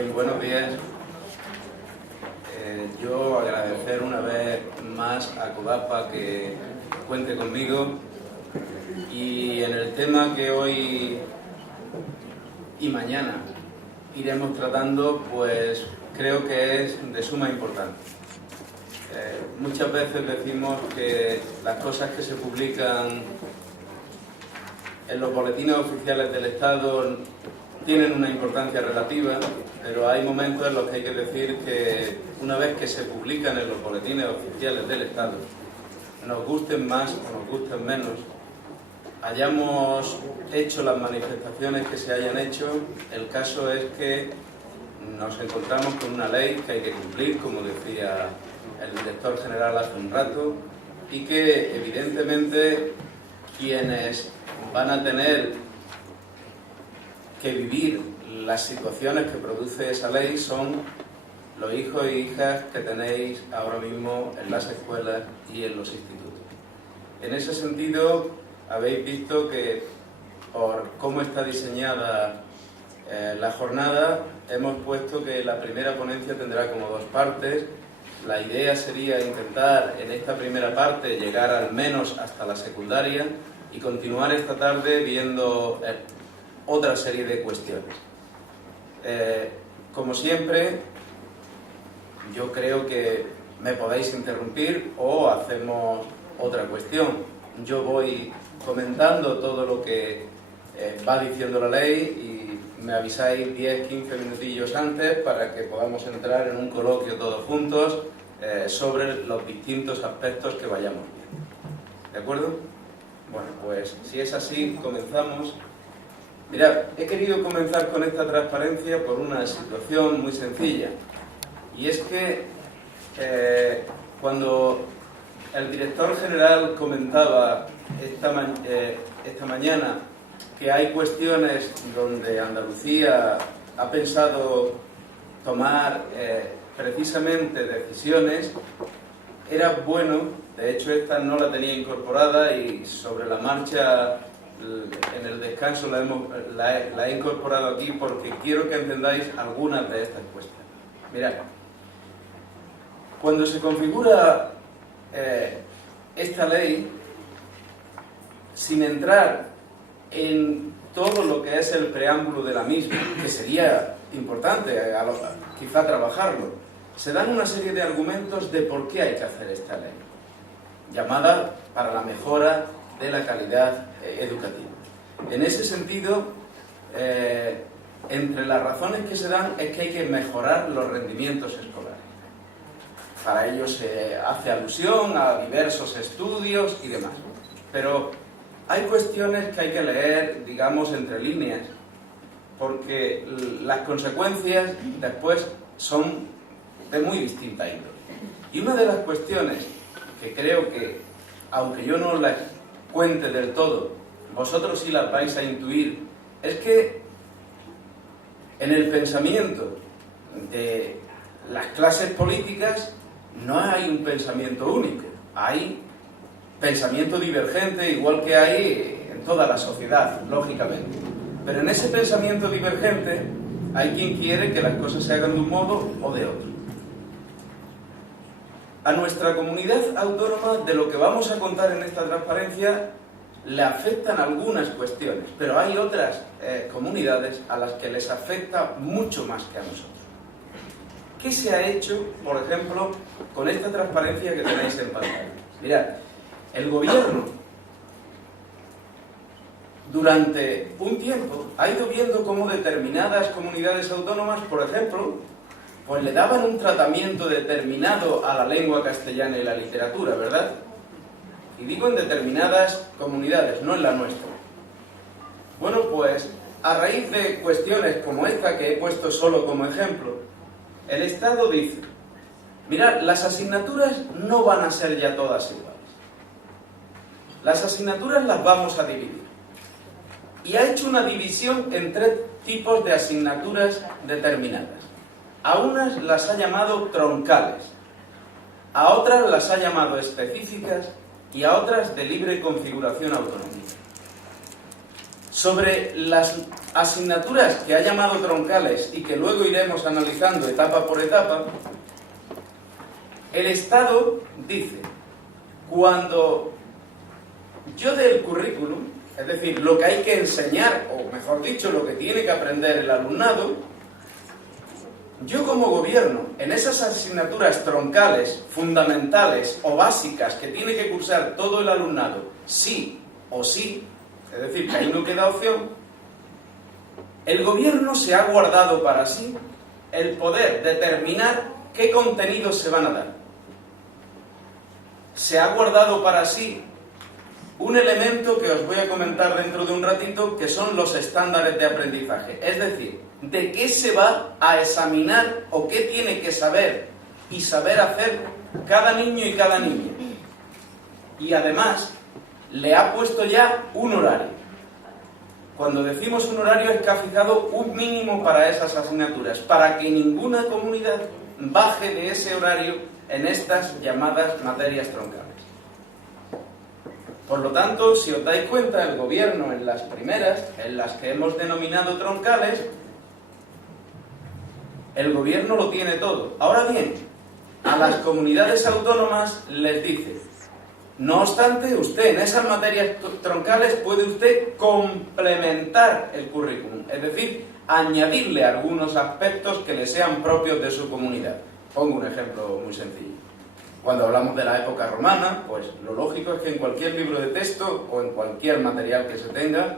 Bien, buenos días. Yo agradecer una vez más a CODAPA que cuente conmigo, y en el tema que hoy y mañana iremos tratando, pues creo que es de suma importancia. Muchas veces decimos que las cosas que se publican en los boletines oficiales del Estado tienen una importancia relativa, pero hay momentos en los que hay que decir que una vez que se publican en los boletines oficiales del Estado, nos gusten más o nos gusten menos, hayamos hecho las manifestaciones que se hayan hecho, el caso es que nos encontramos con una ley que hay que cumplir, como decía el director general hace un rato, y que evidentemente quienes van a tener que vivir las situaciones que produce esa ley son los hijos e hijas que tenéis ahora mismo en las escuelas y en los institutos. En ese sentido, habéis visto que por cómo está diseñada la jornada, hemos puesto que la primera ponencia tendrá como dos partes. La idea sería intentar en esta primera parte llegar al menos hasta la secundaria y continuar esta tarde viendo otra serie de cuestiones. Como siempre, yo creo que me podéis interrumpir o hacemos otra cuestión. Yo voy comentando todo lo que va diciendo la ley y me avisáis 10-15 minutillos antes para que podamos entrar en un coloquio todos juntos sobre los distintos aspectos que vayamos viendo. ¿De acuerdo? Bueno, pues si es así, comenzamos. Mirad, he querido comenzar con esta transparencia por una situación muy sencilla, y es que cuando el director general comentaba esta mañana que hay cuestiones donde Andalucía ha pensado tomar precisamente decisiones, era bueno, de hecho esta no la tenía incorporada y sobre la marcha en el descanso la he incorporado aquí porque quiero que entendáis algunas de estas cuestiones. Mirad, cuando se configura esta ley, sin entrar en todo lo que es el preámbulo de la misma, que sería importante quizá trabajarlo, se dan una serie de argumentos de por qué hay que hacer esta ley, llamada para la mejora de la calidad educativa. En ese sentido, entre las razones que se dan es que hay que mejorar los rendimientos escolares. Para ello se hace alusión a diversos estudios y demás. Pero hay cuestiones que hay que leer, digamos, entre líneas, porque las consecuencias después son de muy distinta índole. Y una de las cuestiones que creo que, aunque yo no las cuente del todo, vosotros sí las vais a intuir, es que en el pensamiento de las clases políticas no hay un pensamiento único, hay pensamiento divergente, igual que hay en toda la sociedad, lógicamente. Pero en ese pensamiento divergente hay quien quiere que las cosas se hagan de un modo o de otro. A nuestra comunidad autónoma, de lo que vamos a contar en esta transparencia, le afectan algunas cuestiones, pero hay otras comunidades a las que les afecta mucho más que a nosotros. ¿Qué se ha hecho, por ejemplo, con esta transparencia que tenéis en pantalla? Mirad, el gobierno durante un tiempo ha ido viendo cómo determinadas comunidades autónomas, por ejemplo, pues le daban un tratamiento determinado a la lengua castellana y la literatura, ¿verdad? Y digo en determinadas comunidades, no en la nuestra. Bueno, pues a raíz de cuestiones como esta que he puesto solo como ejemplo, el Estado dice, mirad, las asignaturas no van a ser ya todas iguales. Las asignaturas las vamos a dividir. Y ha hecho una división en 3 tipos de asignaturas determinadas. A unas las ha llamado troncales, a otras las ha llamado específicas y a otras de libre configuración autonómica. Sobre las asignaturas que ha llamado troncales y que luego iremos analizando etapa por etapa, el Estado dice, cuando yo dé el currículum, es decir, lo que hay que enseñar, o mejor dicho, lo que tiene que aprender el alumnado, yo como gobierno, en esas asignaturas troncales, fundamentales o básicas que tiene que cursar todo el alumnado, sí o sí, es decir, que ahí no queda opción, el gobierno se ha guardado para sí el poder determinar qué contenidos se van a dar. Se ha guardado para sí un elemento que os voy a comentar dentro de un ratito, que son los estándares de aprendizaje. Es decir, de qué se va a examinar o qué tiene que saber y saber hacer cada niño y cada niña. Y además, le ha puesto ya un horario. Cuando decimos un horario es que ha fijado un mínimo para esas asignaturas, para que ninguna comunidad baje de ese horario en estas llamadas materias troncales. Por lo tanto, si os dais cuenta, el gobierno en las primeras, en las que hemos denominado troncales, el gobierno lo tiene todo. Ahora bien, a las comunidades autónomas les dice, no obstante, usted en esas materias troncales puede usted complementar el currículum, es decir, añadirle algunos aspectos que le sean propios de su comunidad. Pongo un ejemplo muy sencillo. Cuando hablamos de la época romana, pues lo lógico es que en cualquier libro de texto o en cualquier material que se tenga,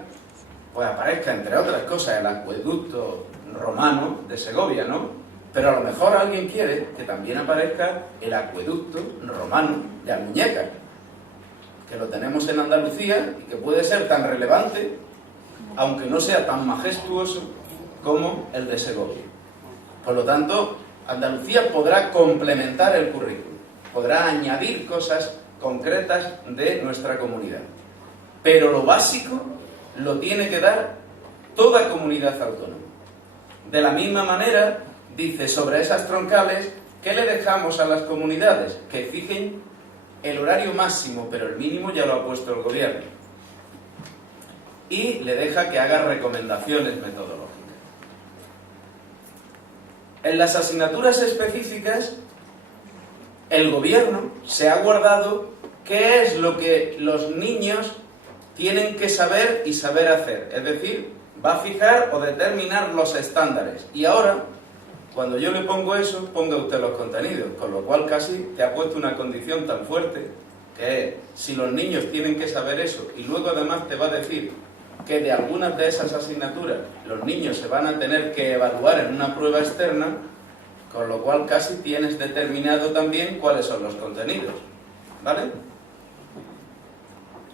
pues aparezca, entre otras cosas, el acueducto romano de Segovia, ¿no? Pero a lo mejor alguien quiere que también aparezca el acueducto romano de Almuñécar, que lo tenemos en Andalucía y que puede ser tan relevante, aunque no sea tan majestuoso, como el de Segovia. Por lo tanto, Andalucía podrá complementar el currículum, podrá añadir cosas concretas de nuestra comunidad. Pero lo básico lo tiene que dar toda comunidad autónoma. De la misma manera, dice sobre esas troncales, ¿qué le dejamos a las comunidades? Que fijen el horario máximo, pero el mínimo ya lo ha puesto el gobierno. Y le deja que haga recomendaciones metodológicas. En las asignaturas específicas, el gobierno se ha guardado qué es lo que los niños tienen que saber y saber hacer. Es decir, va a fijar o determinar los estándares. Y ahora, cuando yo le pongo eso, ponga usted los contenidos. Con lo cual casi te ha puesto una condición tan fuerte que es, si los niños tienen que saber eso y luego además te va a decir que de algunas de esas asignaturas los niños se van a tener que evaluar en una prueba externa, con lo cual casi tienes determinado también cuáles son los contenidos, ¿vale?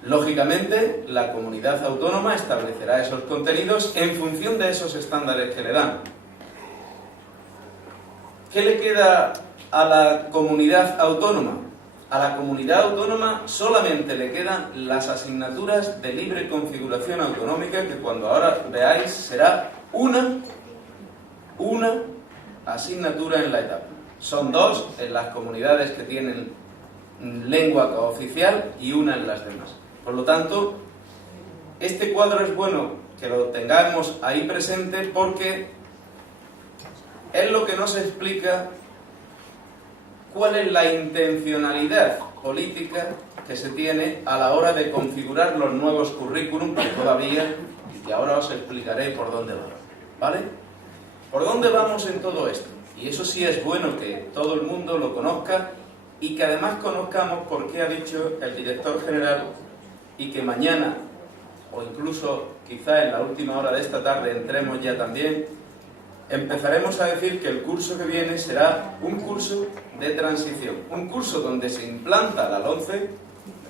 Lógicamente, la comunidad autónoma establecerá esos contenidos en función de esos estándares que le dan. ¿Qué le queda a la comunidad autónoma? A la comunidad autónoma solamente le quedan las asignaturas de libre configuración autonómica, que cuando ahora veáis será una asignatura en la etapa. Son dos en las comunidades que tienen lengua cooficial y una en las demás. Por lo tanto, este cuadro es bueno que lo tengamos ahí presente porque es lo que nos explica cuál es la intencionalidad política que se tiene a la hora de configurar los nuevos currículum que todavía, y que ahora os explicaré por dónde vamos, ¿vale? ¿Por dónde vamos en todo esto? Y eso sí es bueno que todo el mundo lo conozca y que además conozcamos por qué ha dicho el director general y que mañana, o incluso quizá en la última hora de esta tarde entremos ya también, empezaremos a decir que el curso que viene será un curso de transición, un curso donde se implanta la LOMCE,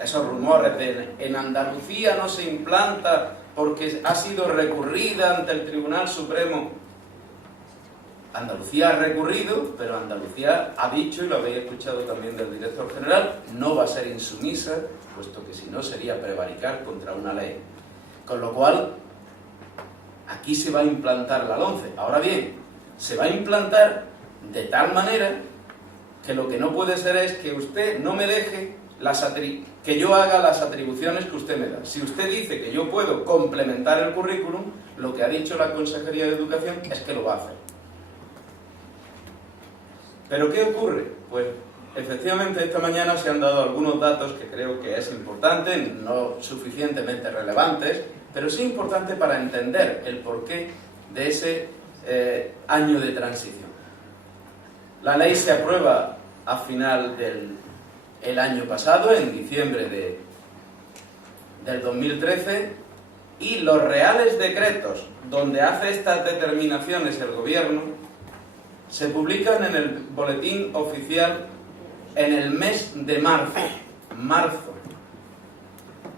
esos rumores de en Andalucía no se implanta porque ha sido recurrida ante el Tribunal Supremo. Andalucía ha recurrido, pero Andalucía ha dicho, y lo habéis escuchado también del director general, no va a ser insumisa, puesto que si no sería prevaricar contra una ley. Con lo cual, aquí se va a implantar la LOMCE. Ahora bien, se va a implantar de tal manera que lo que no puede ser es que usted no me deje que yo haga las atribuciones que usted me da. Si usted dice que yo puedo complementar el currículum, lo que ha dicho la Consejería de Educación es que lo va a hacer. ¿Pero qué ocurre? Pues efectivamente esta mañana se han dado algunos datos que creo que es importante, no suficientemente relevantes, pero sí importante para entender el porqué de ese año de transición. La ley se aprueba a final del año pasado, en diciembre del 2013, y los reales decretos donde hace estas determinaciones el Gobierno se publican en el Boletín Oficial en el mes de marzo.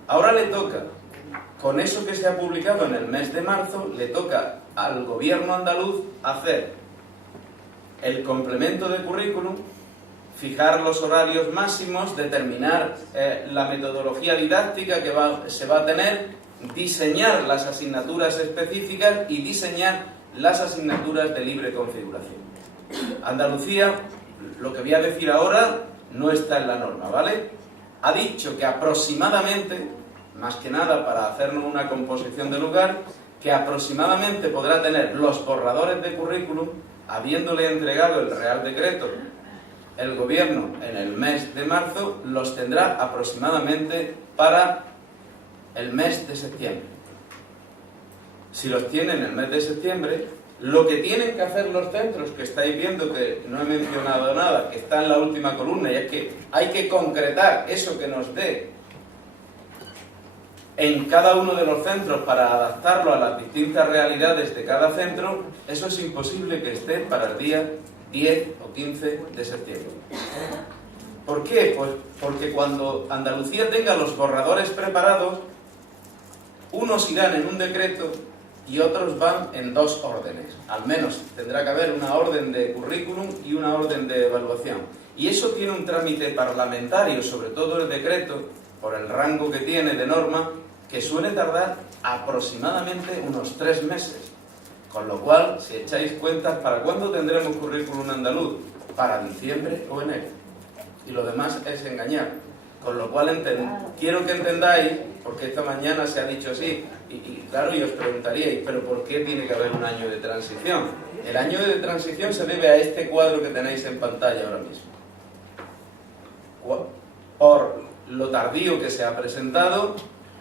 Ahora le toca, con eso que se ha publicado en el mes de marzo, le toca al Gobierno andaluz hacer el complemento de currículum, fijar los horarios máximos, determinar la metodología didáctica que se va a tener, diseñar las asignaturas específicas y diseñar las asignaturas de libre configuración. Andalucía, lo que voy a decir ahora, no está en la norma, ¿vale? Ha dicho que aproximadamente, más que nada para hacernos una composición de lugar, que aproximadamente podrá tener los borradores de currículum, habiéndole entregado el Real Decreto el Gobierno en el mes de marzo, los tendrá aproximadamente para el mes de septiembre. Si los tiene en el mes de septiembre, lo que tienen que hacer los centros, que estáis viendo que no he mencionado nada, que está en la última columna, y es que hay que concretar eso que nos dé en cada uno de los centros para adaptarlo a las distintas realidades de cada centro. Eso es imposible que esté para el día 10 o 15 de septiembre. ¿Por qué? Pues porque cuando Andalucía tenga los borradores preparados, unos irán en un decreto y otros van en dos órdenes. Al menos tendrá que haber una orden de currículum y una orden de evaluación. Y eso tiene un trámite parlamentario, sobre todo el decreto, por el rango que tiene de norma, que suele tardar aproximadamente unos 3 meses. Con lo cual, si echáis cuentas, ¿para cuándo tendremos currículum andaluz? Para diciembre o enero. Y lo demás es engañar. Con lo cual, quiero que entendáis, porque esta mañana se ha dicho así, y claro, y os preguntaríais, ¿pero por qué tiene que haber un año de transición? El año de transición se debe a este cuadro que tenéis en pantalla ahora mismo. Por lo tardío que se ha presentado,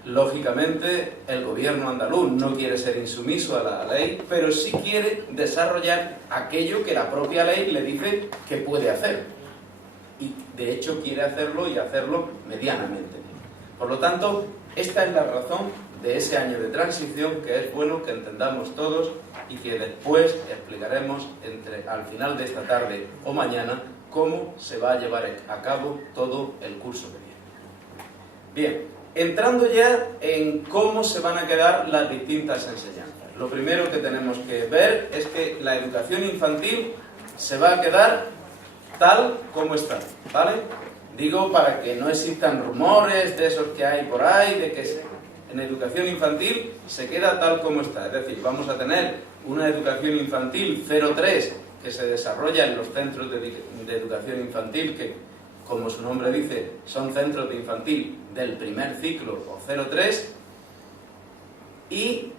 lógicamente el Gobierno andaluz no quiere ser insumiso a la ley, pero sí quiere desarrollar aquello que la propia ley le dice que puede hacer. Y de hecho quiere hacerlo y hacerlo medianamente. Por lo tanto, esta es la razón de ese año de transición, que es bueno que entendamos todos y que después explicaremos al final de esta tarde o mañana cómo se va a llevar a cabo todo el curso que viene. Bien, entrando ya en cómo se van a quedar las distintas enseñanzas. Lo primero que tenemos que ver es que la educación infantil se va a quedar tal como está, ¿vale? Digo, para que no existan rumores de esos que hay por ahí, de que en educación infantil se queda tal como está. Es decir, vamos a tener una educación infantil 0-3 que se desarrolla en los centros de educación infantil, que, como su nombre dice, son centros de infantil del primer ciclo o 0-3, y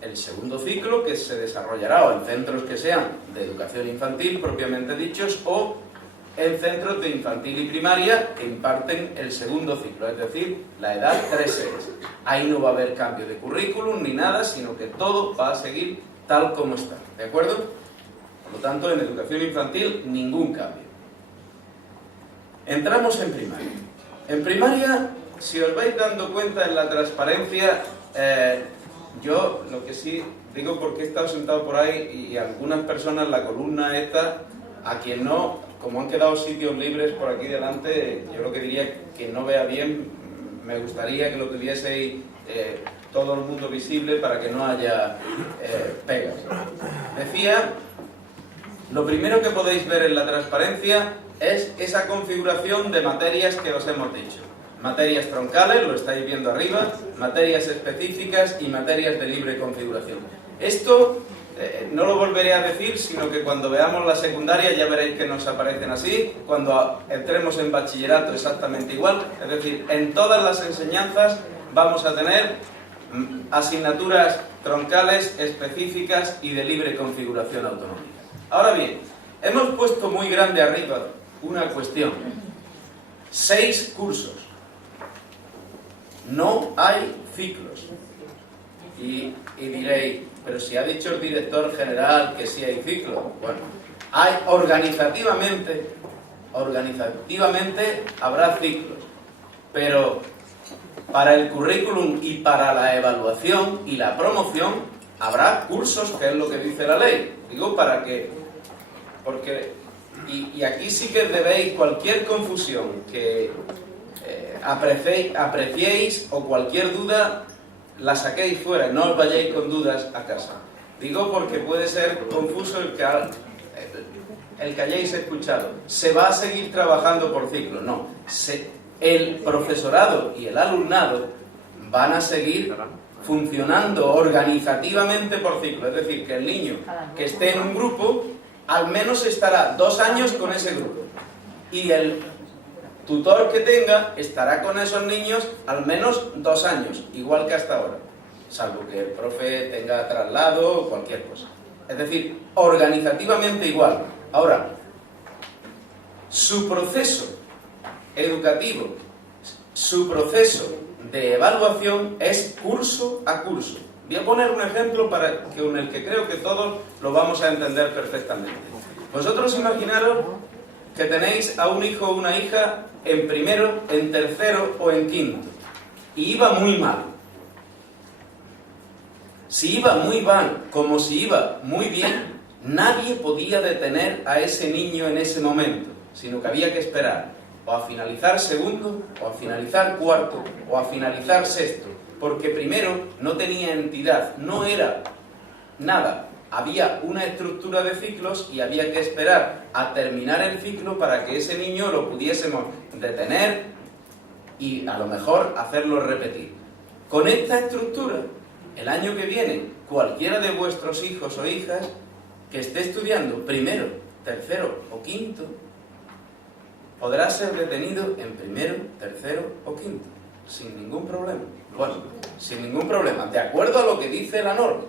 el segundo ciclo, que se desarrollará o en centros que sean de educación infantil propiamente dichos, o en centros de infantil y primaria que imparten el segundo ciclo, es decir, la edad 3 años. Ahí no va a haber cambio de currículum ni nada, sino que todo va a seguir tal como está, ¿de acuerdo? Por lo tanto, en educación infantil, ningún cambio. Entramos en primaria. En primaria, si os vais dando cuenta en la transparencia, yo lo que sí digo, porque he estado sentado por ahí y algunas personas, la columna esta, a quien no, como han quedado sitios libres por aquí delante, yo lo que diría que no vea bien, me gustaría que lo tuvieseis todo el mundo visible para que no haya pegas. Decía, lo primero que podéis ver en la transparencia es esa configuración de materias que os hemos dicho. Materias troncales, lo estáis viendo arriba, materias específicas y materias de libre configuración. Esto no lo volveré a decir, sino que cuando veamos la secundaria ya veréis que nos aparecen así, cuando entremos en bachillerato exactamente igual, es decir, en todas las enseñanzas vamos a tener asignaturas troncales específicas y de libre configuración autonómica. Ahora bien, hemos puesto muy grande arriba una cuestión: 6 cursos, no hay ciclos. Y diréis, pero si ha dicho el director general que sí hay ciclos. Bueno, hay organizativamente habrá ciclos, pero para el currículum y para la evaluación y la promoción habrá cursos, que es lo que dice la ley. Digo para que, porque, y aquí sí que debéis cualquier confusión que apreciéis o cualquier duda, la saquéis fuera, no os vayáis con dudas a casa. Digo porque puede ser confuso el que hayáis escuchado. Se va a seguir trabajando por ciclos. No, el profesorado y el alumnado van a seguir funcionando organizativamente por ciclo. Es decir, que el niño que esté en un grupo al menos estará 2 años con ese grupo, y el tutor que tenga estará con esos niños al menos 2 años, igual que hasta ahora, salvo que el profe tenga traslado o cualquier cosa. Es decir, organizativamente igual. Ahora, su proceso educativo, su proceso de evaluación es curso a curso. Voy a poner un ejemplo con el que creo que todos lo vamos a entender perfectamente. Vosotros imaginaros que tenéis a un hijo o una hija en primero, en tercero o en quinto, y iba muy mal. Si iba muy mal como si iba muy bien, nadie podía detener a ese niño en ese momento, sino que había que esperar o a finalizar segundo, o a finalizar cuarto, o a finalizar sexto, porque primero no tenía entidad, no era nada. Había una estructura de ciclos y había que esperar a terminar el ciclo para que ese niño lo pudiésemos detener y a lo mejor hacerlo repetir. Con esta estructura, el año que viene, cualquiera de vuestros hijos o hijas que esté estudiando primero, tercero o quinto, podrá ser detenido en primero, tercero o quinto, sin ningún problema. Bueno, sin ningún problema, de acuerdo a lo que dice la norma.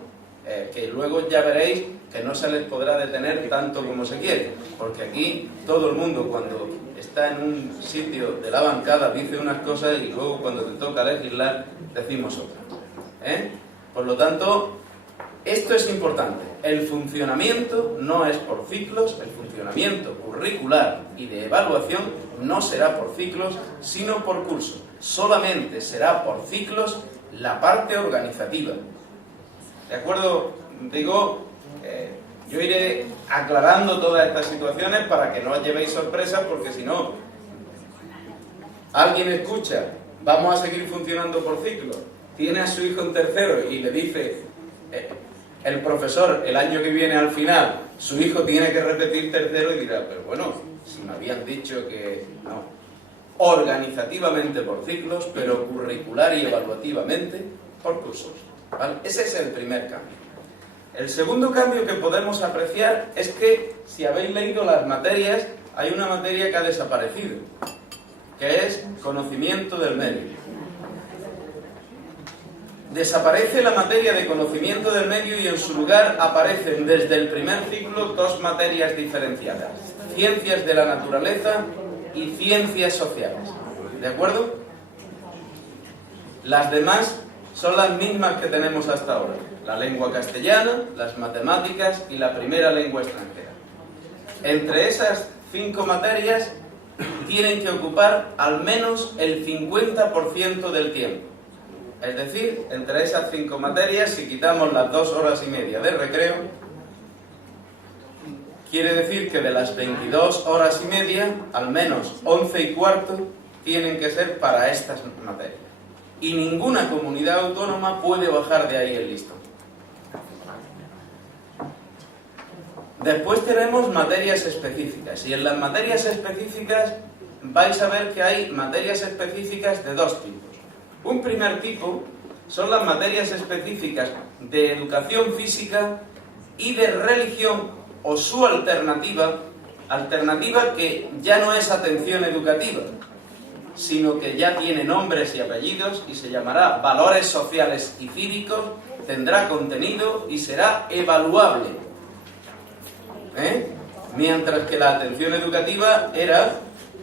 Que luego ya veréis que no se les podrá detener tanto como se quiere, porque aquí todo el mundo cuando está en un sitio de la bancada dice unas cosas y luego cuando te toca legislar decimos otras. Por lo tanto, esto es importante. El funcionamiento no es por ciclos, el funcionamiento curricular y de evaluación no será por ciclos, sino por cursos. Solamente será por ciclos la parte organizativa. ¿De acuerdo? Digo, yo iré aclarando todas estas situaciones para que no os llevéis sorpresas, porque si no, alguien escucha, vamos a seguir funcionando por ciclos, tiene a su hijo en tercero y le dice el profesor el año que viene al final, su hijo tiene que repetir tercero, y dirá, pero bueno, si me habían dicho que no. Organizativamente por ciclos, pero curricular y evaluativamente por cursos. ¿Vale? Ese es el primer cambio. El segundo cambio que podemos apreciar es que, si habéis leído las materias, hay una materia que ha desaparecido, que es conocimiento del medio. Desaparece la materia de conocimiento del medio y en su lugar aparecen desde el primer ciclo 2 materias diferenciadas: ciencias de la naturaleza y ciencias sociales. ¿De acuerdo? Las demás son las mismas que tenemos hasta ahora: la lengua castellana, las matemáticas y la primera lengua extranjera. Entre esas 5 materias tienen que ocupar al menos el 50% del tiempo. Es decir, entre esas 5 materias, si quitamos las 2 horas y media de recreo, quiere decir que de las 22 horas y media, al menos 11 y cuarto tienen que ser para estas materias. Y ninguna comunidad autónoma puede bajar de ahí el listón. Después tenemos materias específicas, y en las materias específicas vais a ver que hay materias específicas de 2 tipos. Un primer tipo son las materias específicas de educación física y de religión o su alternativa que ya no es atención educativa, sino que ya tiene nombres y apellidos y se llamará valores sociales y cívicos, tendrá contenido y será evaluable. Mientras que la atención educativa era,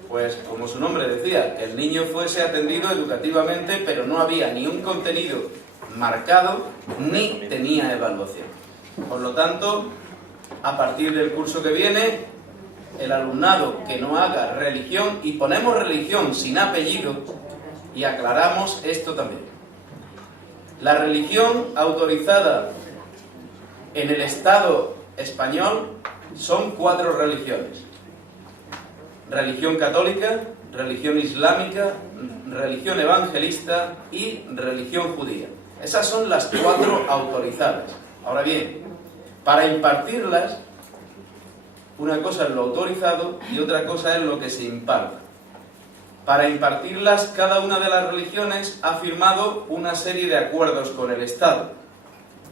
pues como su nombre decía, que el niño fuese atendido educativamente, pero no había ni un contenido marcado ni tenía evaluación. Por lo tanto, a partir del curso que viene, el alumnado que no haga religión, y ponemos religión sin apellido, y aclaramos esto también. La religión autorizada en el Estado español son 4 religiones: religión católica, religión islámica, religión evangelista y religión judía. Esas son las 4 autorizadas. Ahora bien, para impartirlas, una cosa es lo autorizado y otra cosa es lo que se imparte. Para impartirlas, cada una de las religiones ha firmado una serie de acuerdos con el Estado,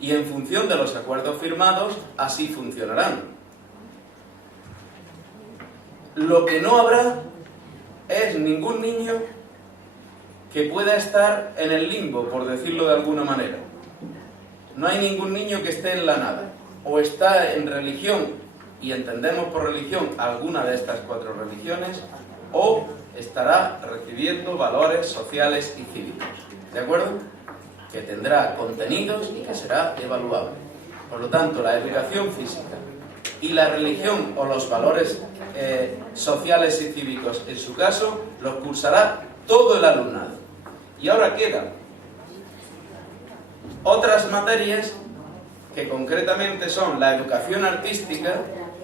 y en función de los acuerdos firmados, así funcionarán. Lo que no habrá es ningún niño que pueda estar en el limbo, por decirlo de alguna manera. No hay ningún niño que esté en la nada. O está en religión, y entendemos por religión alguna de estas 4 religiones, o estará recibiendo valores sociales y cívicos. ¿De acuerdo? Que tendrá contenidos y que será evaluable. Por lo tanto, la educación física y la religión o los valores sociales y cívicos, en su caso, los cursará todo el alumnado. Y ahora quedan otras materias que concretamente son la educación artística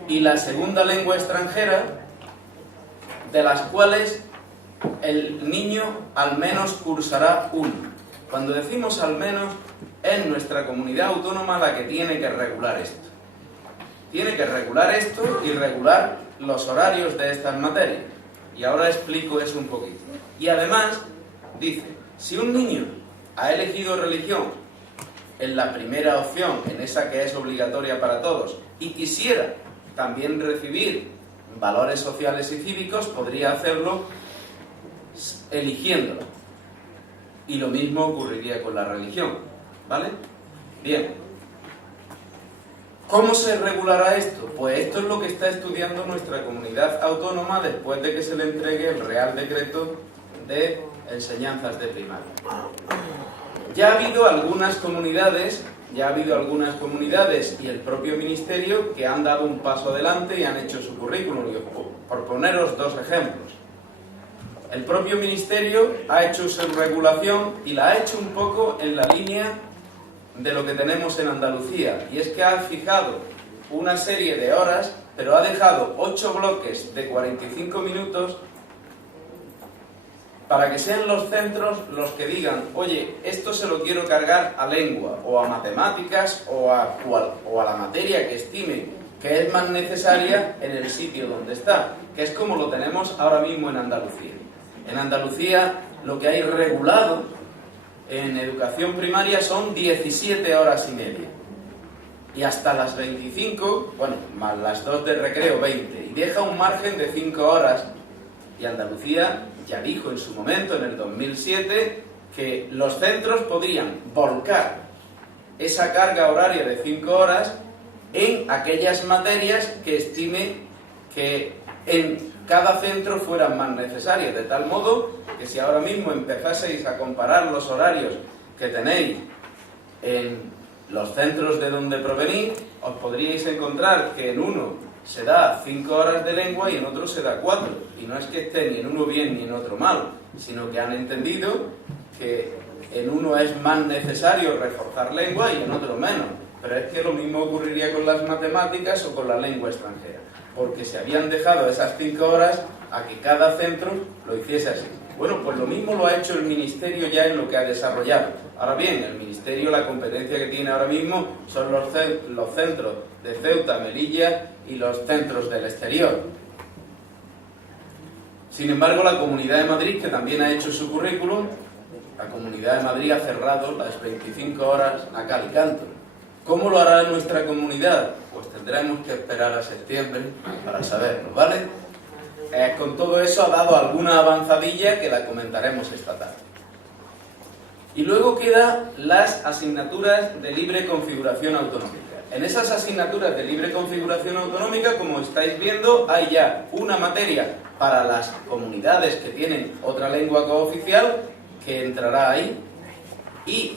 y la segunda lengua extranjera, de las cuales el niño al menos cursará uno. Cuando decimos al menos, es nuestra comunidad autónoma la que tiene que regular esto. Tiene que regular esto y regular los horarios de estas materias. Y ahora explico eso un poquito. Y además, dice, si un niño ha elegido religión en la primera opción, en esa que es obligatoria para todos, y quisiera también recibir valores sociales y cívicos, podría hacerlo eligiéndolo. Y lo mismo ocurriría con la religión, ¿vale? Bien. ¿Cómo se regulará esto? Pues esto es lo que está estudiando nuestra comunidad autónoma después de que se le entregue el Real Decreto de Enseñanzas de Primaria. Ya ha habido algunas comunidades y el propio Ministerio que han dado un paso adelante y han hecho su currículum. Y por poneros 2 ejemplos. El propio Ministerio ha hecho su regulación y la ha hecho un poco en la línea de lo que tenemos en Andalucía. Y es que ha fijado una serie de horas, pero ha dejado 8 bloques de 45 minutos para que sean los centros los que digan, oye, esto se lo quiero cargar a lengua, o a matemáticas, o a la materia que estime que es más necesaria en el sitio donde está, que es como lo tenemos ahora mismo en Andalucía. En Andalucía lo que hay regulado en educación primaria son 17 horas y media. Y hasta las 25, bueno, más las 2 de recreo, 20. Y deja un margen de 5 horas. Y Andalucía ya dijo en su momento, en el 2007, que los centros podrían volcar esa carga horaria de 5 horas en aquellas materias que estime que en cada centro fueran más necesarias, de tal modo que si ahora mismo empezaseis a comparar los horarios que tenéis en los centros de donde provenís, os podríais encontrar que en uno se da 5 horas de lengua y en otro se da 4. Y no es que esté ni en uno bien ni en otro mal, sino que han entendido que en uno es más necesario reforzar lengua y en otro menos. Pero es que lo mismo ocurriría con las matemáticas o con la lengua extranjera, porque se habían dejado esas 5 horas a que cada centro lo hiciese así. Bueno, pues lo mismo lo ha hecho el Ministerio ya en lo que ha desarrollado. Ahora bien, el Ministerio, la competencia que tiene ahora mismo son los centros de Ceuta, Melilla y los centros del exterior. Sin embargo, la Comunidad de Madrid, que también ha hecho su currículum, la Comunidad de Madrid ha cerrado las 25 horas a cal y canto. ¿Cómo lo hará nuestra comunidad? Pues tendremos que esperar a septiembre para saberlo, ¿vale? Con todo eso ha dado alguna avanzadilla que la comentaremos esta tarde. Y luego quedan las asignaturas de libre configuración autonómica. En esas asignaturas de libre configuración autonómica, como estáis viendo, hay ya una materia para las comunidades que tienen otra lengua cooficial que entrará ahí, y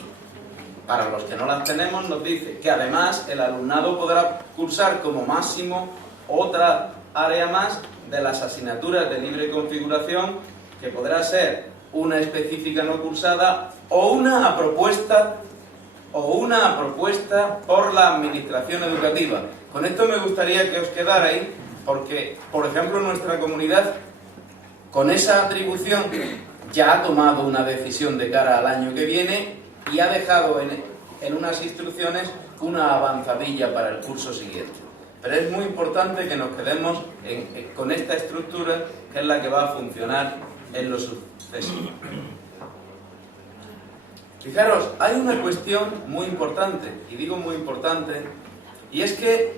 para los que no las tenemos nos dice que además el alumnado podrá cursar como máximo otra área más de las asignaturas de libre configuración, que podrá ser una específica no cursada o una propuesta por la administración educativa. Con esto me gustaría que os quedarais, porque, por ejemplo, nuestra comunidad, con esa atribución, ya ha tomado una decisión de cara al año que viene y ha dejado en unas instrucciones una avanzadilla para el curso siguiente. Pero es muy importante que nos quedemos con esta estructura, que es la que va a funcionar en lo sucesivo. Fijaros, hay una cuestión muy importante, y digo muy importante, y es que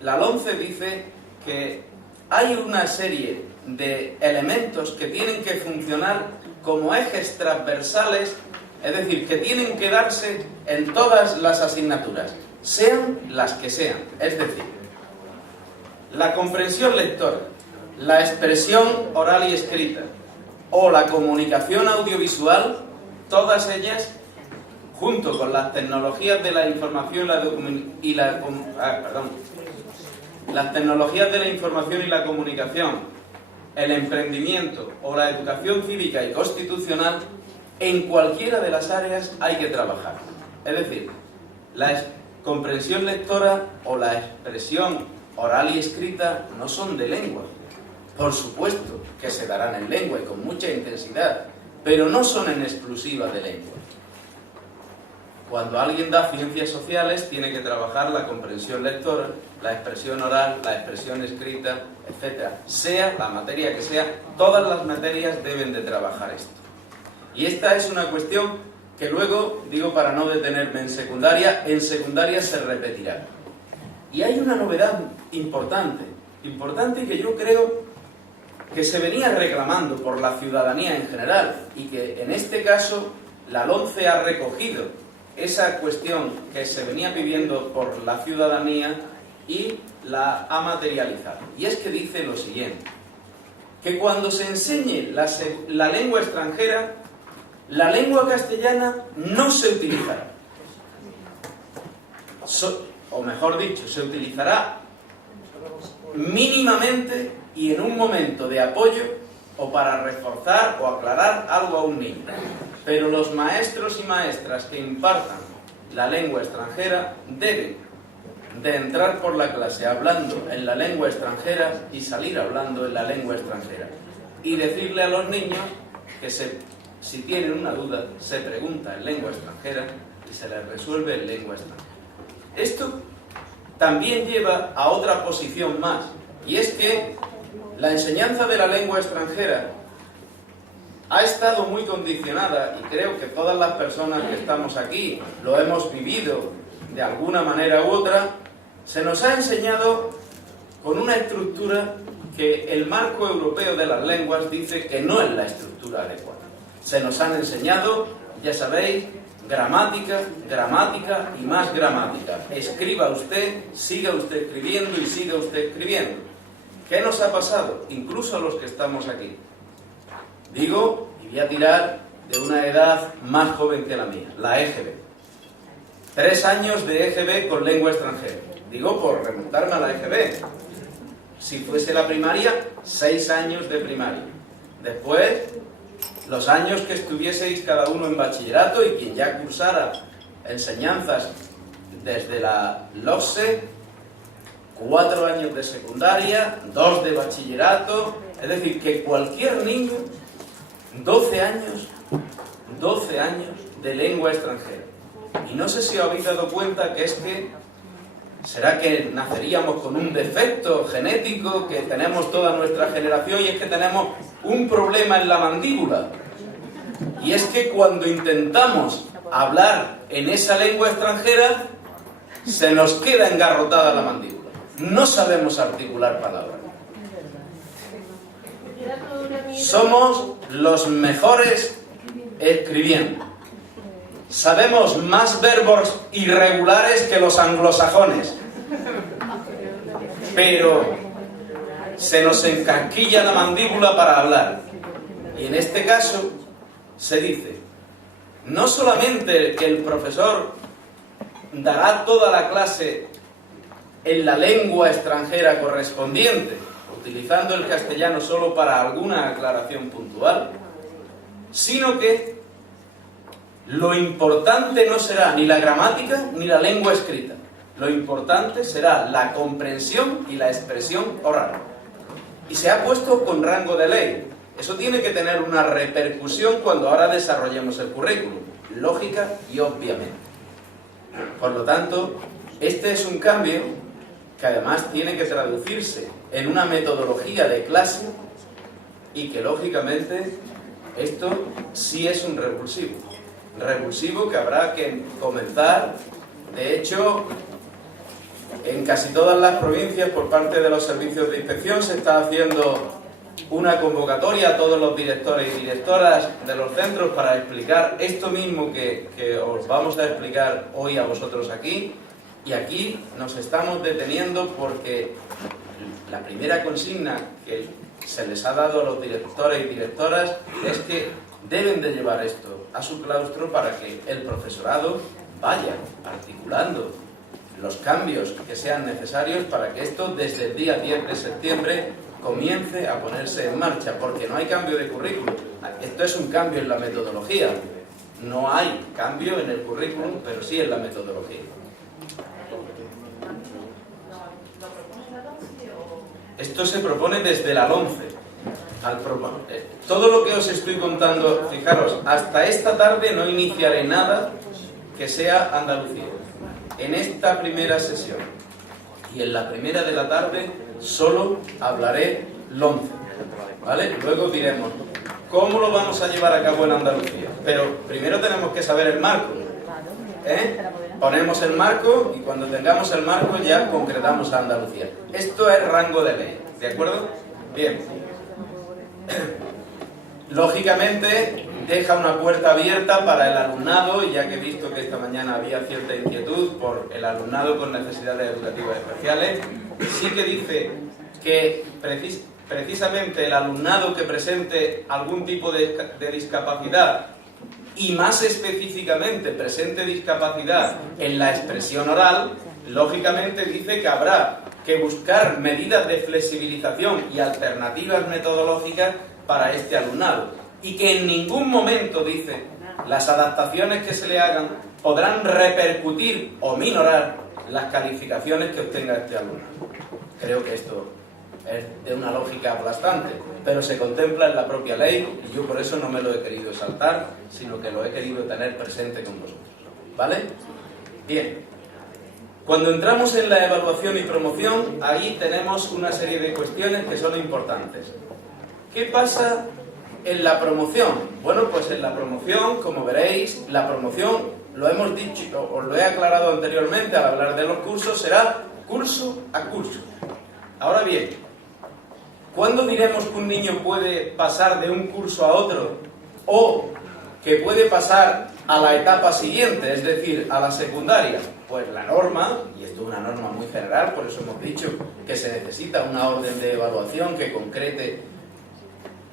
la LOMCE dice que hay una serie de elementos que tienen que funcionar como ejes transversales, es decir, que tienen que darse en todas las asignaturas, sean las que sean. Es decir, la comprensión lectora, la expresión oral y escrita o la comunicación audiovisual, todas ellas, junto con las tecnologías de la información las tecnologías de la información y la comunicación, el emprendimiento o la educación cívica y constitucional, en cualquiera de las áreas hay que trabajar. Es decir, la comprensión lectora o la expresión oral y escrita no son de lengua. Por supuesto que se darán en lengua y con mucha intensidad, pero no son en exclusiva de lengua. Cuando alguien da ciencias sociales, tiene que trabajar la comprensión lectora, la expresión oral, la expresión escrita, etc. Sea la materia que sea, todas las materias deben de trabajar esto. Y esta es una cuestión que luego, digo para no detenerme en secundaria se repetirá. Y hay una novedad importante que yo creo que se venía reclamando por la ciudadanía en general, y que en este caso la LOMCE ha recogido esa cuestión que se venía pidiendo por la ciudadanía y la ha materializado. Y es que dice lo siguiente, que cuando se enseñe la lengua extranjera, la lengua castellana no se utilizará. O mejor dicho, se utilizará mínimamente y en un momento de apoyo o para reforzar o aclarar algo a un niño. Pero los maestros y maestras que impartan la lengua extranjera deben de entrar por la clase hablando en la lengua extranjera y salir hablando en la lengua extranjera. Y decirle a los niños que si tienen una duda, se pregunta en lengua extranjera y se les resuelve en lengua extranjera. Esto también lleva a otra posición más, y es que la enseñanza de la lengua extranjera ha estado muy condicionada, y creo que todas las personas que estamos aquí lo hemos vivido de alguna manera u otra. Se nos ha enseñado con una estructura que el marco europeo de las lenguas dice que no es la estructura adecuada. Se nos han enseñado, ya sabéis, gramática, gramática y más gramática. Escriba usted, siga usted escribiendo y siga usted escribiendo. ¿Qué nos ha pasado? Incluso a los que estamos aquí. Digo, y voy a tirar de una edad más joven que la mía, la EGB. 3 años de EGB con lengua extranjera. Digo por remontarme a la EGB. Si fuese la primaria, 6 años de primaria. Después, los años que estuvieseis cada uno en bachillerato, y quien ya cursara enseñanzas desde la LOSE, 4 años de secundaria, 2 de bachillerato. Es decir, que cualquier niño, 12 años de lengua extranjera. Y no sé si os habéis dado cuenta que es que ¿será que naceríamos con un defecto genético que tenemos toda nuestra generación? Y es que tenemos un problema en la mandíbula. Y es que cuando intentamos hablar en esa lengua extranjera, se nos queda engarrotada la mandíbula. No sabemos articular palabras. Somos los mejores escribiendo. Sabemos más verbos irregulares que los anglosajones. Pero se nos encasquilla la mandíbula para hablar. Y en este caso se dice, no solamente que el profesor dará toda la clase en la lengua extranjera correspondiente, utilizando el castellano solo para alguna aclaración puntual, sino que lo importante no será ni la gramática ni la lengua escrita. Lo importante será la comprensión y la expresión oral. Y se ha puesto con rango de ley. Eso tiene que tener una repercusión cuando ahora desarrollemos el currículum, lógica y obviamente. Por lo tanto, este es un cambio que además tiene que traducirse en una metodología de clase y que lógicamente esto sí es un revulsivo. Revulsivo que habrá que comenzar. De hecho, en casi todas las provincias, por parte de los servicios de inspección, se está haciendo una convocatoria a todos los directores y directoras de los centros para explicar esto mismo que os vamos a explicar hoy a vosotros aquí. Y aquí nos estamos deteniendo porque la primera consigna que se les ha dado a los directores y directoras es que deben de llevar esto a su claustro para que el profesorado vaya articulando los cambios que sean necesarios para que esto desde el día 10 de septiembre comience a ponerse en marcha, porque no hay cambio de currículum. Esto es un cambio en la metodología. No hay cambio en el currículum, pero sí en la metodología. Esto se propone desde la 11. Todo lo que os estoy contando, fijaros, hasta esta tarde no iniciaré nada que sea Andalucía. En esta primera sesión y en la primera de la tarde solo hablaré LOMCE, ¿vale? Luego diremos cómo lo vamos a llevar a cabo en Andalucía. Pero primero tenemos que saber el marco, Ponemos el marco y cuando tengamos el marco ya concretamos a Andalucía. Esto es rango de ley, ¿de acuerdo? Bien. Lógicamente deja una puerta abierta para el alumnado, y ya que he visto que esta mañana había cierta inquietud por el alumnado con necesidades educativas especiales, sí que dice que precisamente el alumnado que presente algún tipo de discapacidad, y más específicamente presente discapacidad en la expresión oral, lógicamente dice que habrá que buscar medidas de flexibilización y alternativas metodológicas para este alumnado, y que en ningún momento, dice, las adaptaciones que se le hagan podrán repercutir o minorar las calificaciones que obtenga este alumnado. Creo que esto es de una lógica aplastante, pero se contempla en la propia ley y yo por eso no me lo he querido saltar, sino que lo he querido tener presente con vosotros. ¿Vale? Bien. Cuando entramos en la evaluación y promoción, ahí tenemos una serie de cuestiones que son importantes. ¿Qué pasa en la promoción? Bueno, pues en la promoción, como veréis, la promoción, lo hemos dicho, os lo he aclarado anteriormente al hablar de los cursos, será curso a curso. Ahora bien, ¿cuándo diremos que un niño puede pasar de un curso a otro o que puede pasar a la etapa siguiente, es decir, a la secundaria? Pues la norma, y esto es una norma muy general, por eso hemos dicho que se necesita una orden de evaluación que concrete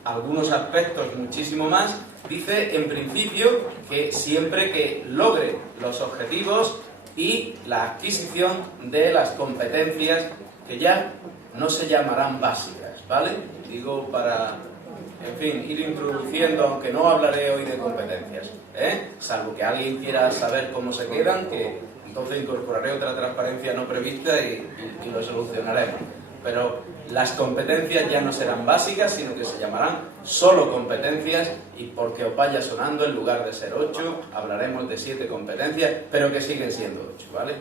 algunos aspectos muchísimo más, dice en principio que siempre que logre los objetivos y la adquisición de las competencias que ya no se llamarán básicas, ¿vale? Digo para, en fin, ir introduciendo, aunque no hablaré hoy de competencias, salvo que alguien quiera saber cómo se quedan, que entonces incorporaré otra transparencia no prevista y lo solucionaremos. Pero las competencias ya no serán básicas, sino que se llamarán solo competencias, y porque os vaya sonando, en lugar de ser 8, hablaremos de 7 competencias, pero que siguen siendo 8, ¿vale?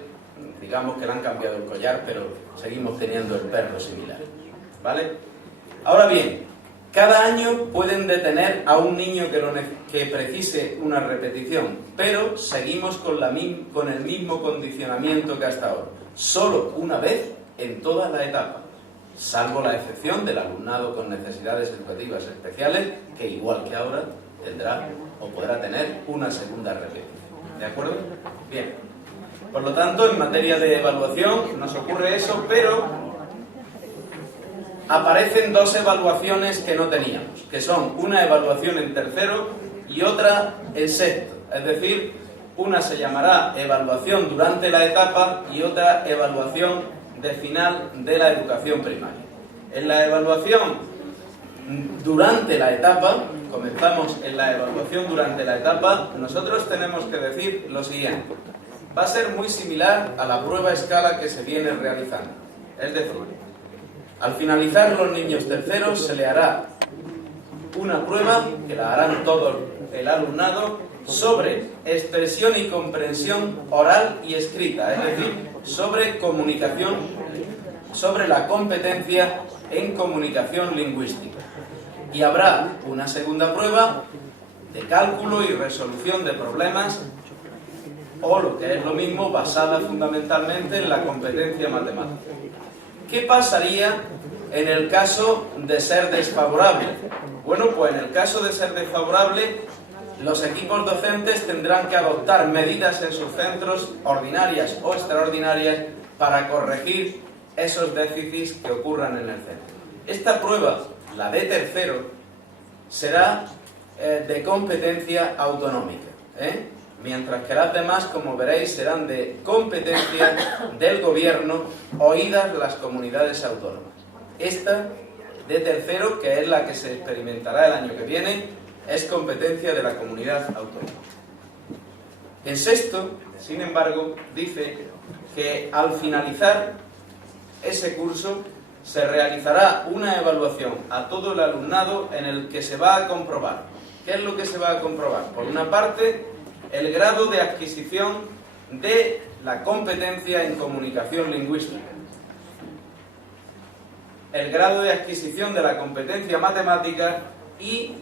Digamos que le han cambiado el collar, pero seguimos teniendo el perro similar, ¿vale? Ahora bien, Cada año pueden detener a un niño que precise una repetición, pero seguimos con el mismo condicionamiento que hasta ahora. Solo una vez en toda la etapa, salvo la excepción del alumnado con necesidades educativas especiales, que igual que ahora tendrá o podrá tener una segunda repetición. ¿De acuerdo? Bien. Por lo tanto, en materia de evaluación nos ocurre eso, pero aparecen dos evaluaciones que no teníamos, que son una evaluación en tercero y otra en sexto. Es decir, una se llamará evaluación durante la etapa y otra evaluación de final de la educación primaria. En la evaluación durante la etapa, comenzamos en la evaluación durante la etapa, nosotros tenemos que decir lo siguiente. Va a ser muy similar a la prueba escala que se viene realizando. Es decir, al finalizar los niños terceros se le hará una prueba, que la harán todo el alumnado, sobre expresión y comprensión oral y escrita, es decir, sobre comunicación, sobre la competencia en comunicación lingüística. Y habrá una segunda prueba de cálculo y resolución de problemas, o lo que es lo mismo, basada fundamentalmente en la competencia matemática. ¿Qué pasaría en el caso de ser desfavorable? Bueno, pues en el caso de ser desfavorable, los equipos docentes tendrán que adoptar medidas en sus centros ordinarias o extraordinarias para corregir esos déficits que ocurran en el centro. Esta prueba, la de tercero, será de competencia autonómica, mientras que las demás, como veréis, serán de competencia del gobierno, oídas las comunidades autónomas. Esta de tercero, que es la que se experimentará el año que viene, es competencia de la comunidad autónoma. En sexto, sin embargo, dice que al finalizar ese curso se realizará una evaluación a todo el alumnado en el que se va a comprobar. ¿Qué es lo que se va a comprobar? Por una parte, el grado de adquisición de la competencia en comunicación lingüística, el grado de adquisición de la competencia matemática y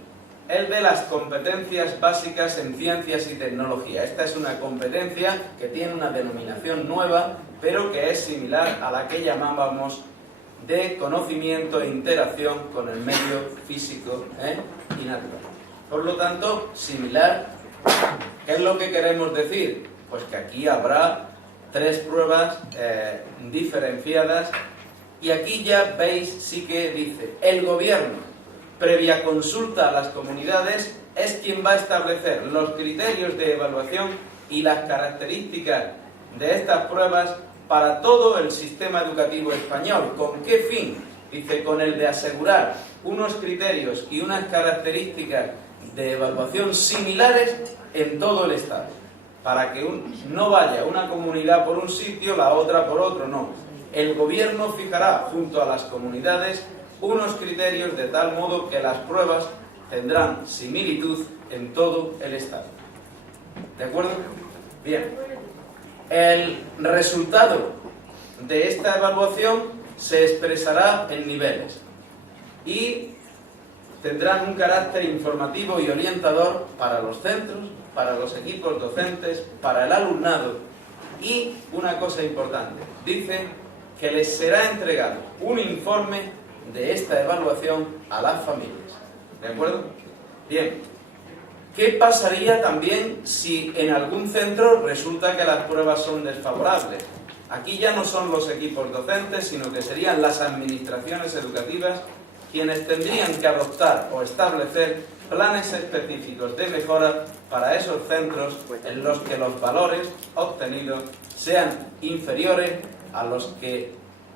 el de las competencias básicas en ciencias y tecnología. Esta es una competencia que tiene una denominación nueva, pero que es similar a la que llamábamos de conocimiento e interacción con el medio físico y natural. Por lo tanto, similar. ¿Qué es lo que queremos decir? Pues que aquí habrá tres pruebas diferenciadas, y aquí ya veis, sí que dice, el gobierno, previa consulta a las comunidades, es quien va a establecer los criterios de evaluación y las características de estas pruebas para todo el sistema educativo español. ¿Con qué fin? Dice, con el de asegurar unos criterios y unas características de evaluación similares en todo el Estado, para que no vaya una comunidad por un sitio, la otra por otro, no. El gobierno fijará junto a las comunidades unos criterios de tal modo que las pruebas tendrán similitud en todo el Estado. ¿De acuerdo? Bien. El resultado de esta evaluación se expresará en niveles y tendrán un carácter informativo y orientador para los centros, para los equipos docentes, para el alumnado, y una cosa importante, dice que les será entregado un informe de esta evaluación a las familias. ¿De acuerdo? Bien. ¿Qué pasaría también si en algún centro resulta que las pruebas son desfavorables? Aquí ya no son los equipos docentes, sino que serían las administraciones educativas quienes tendrían que adoptar o establecer planes específicos de mejora para esos centros en los que los valores obtenidos sean inferiores a los que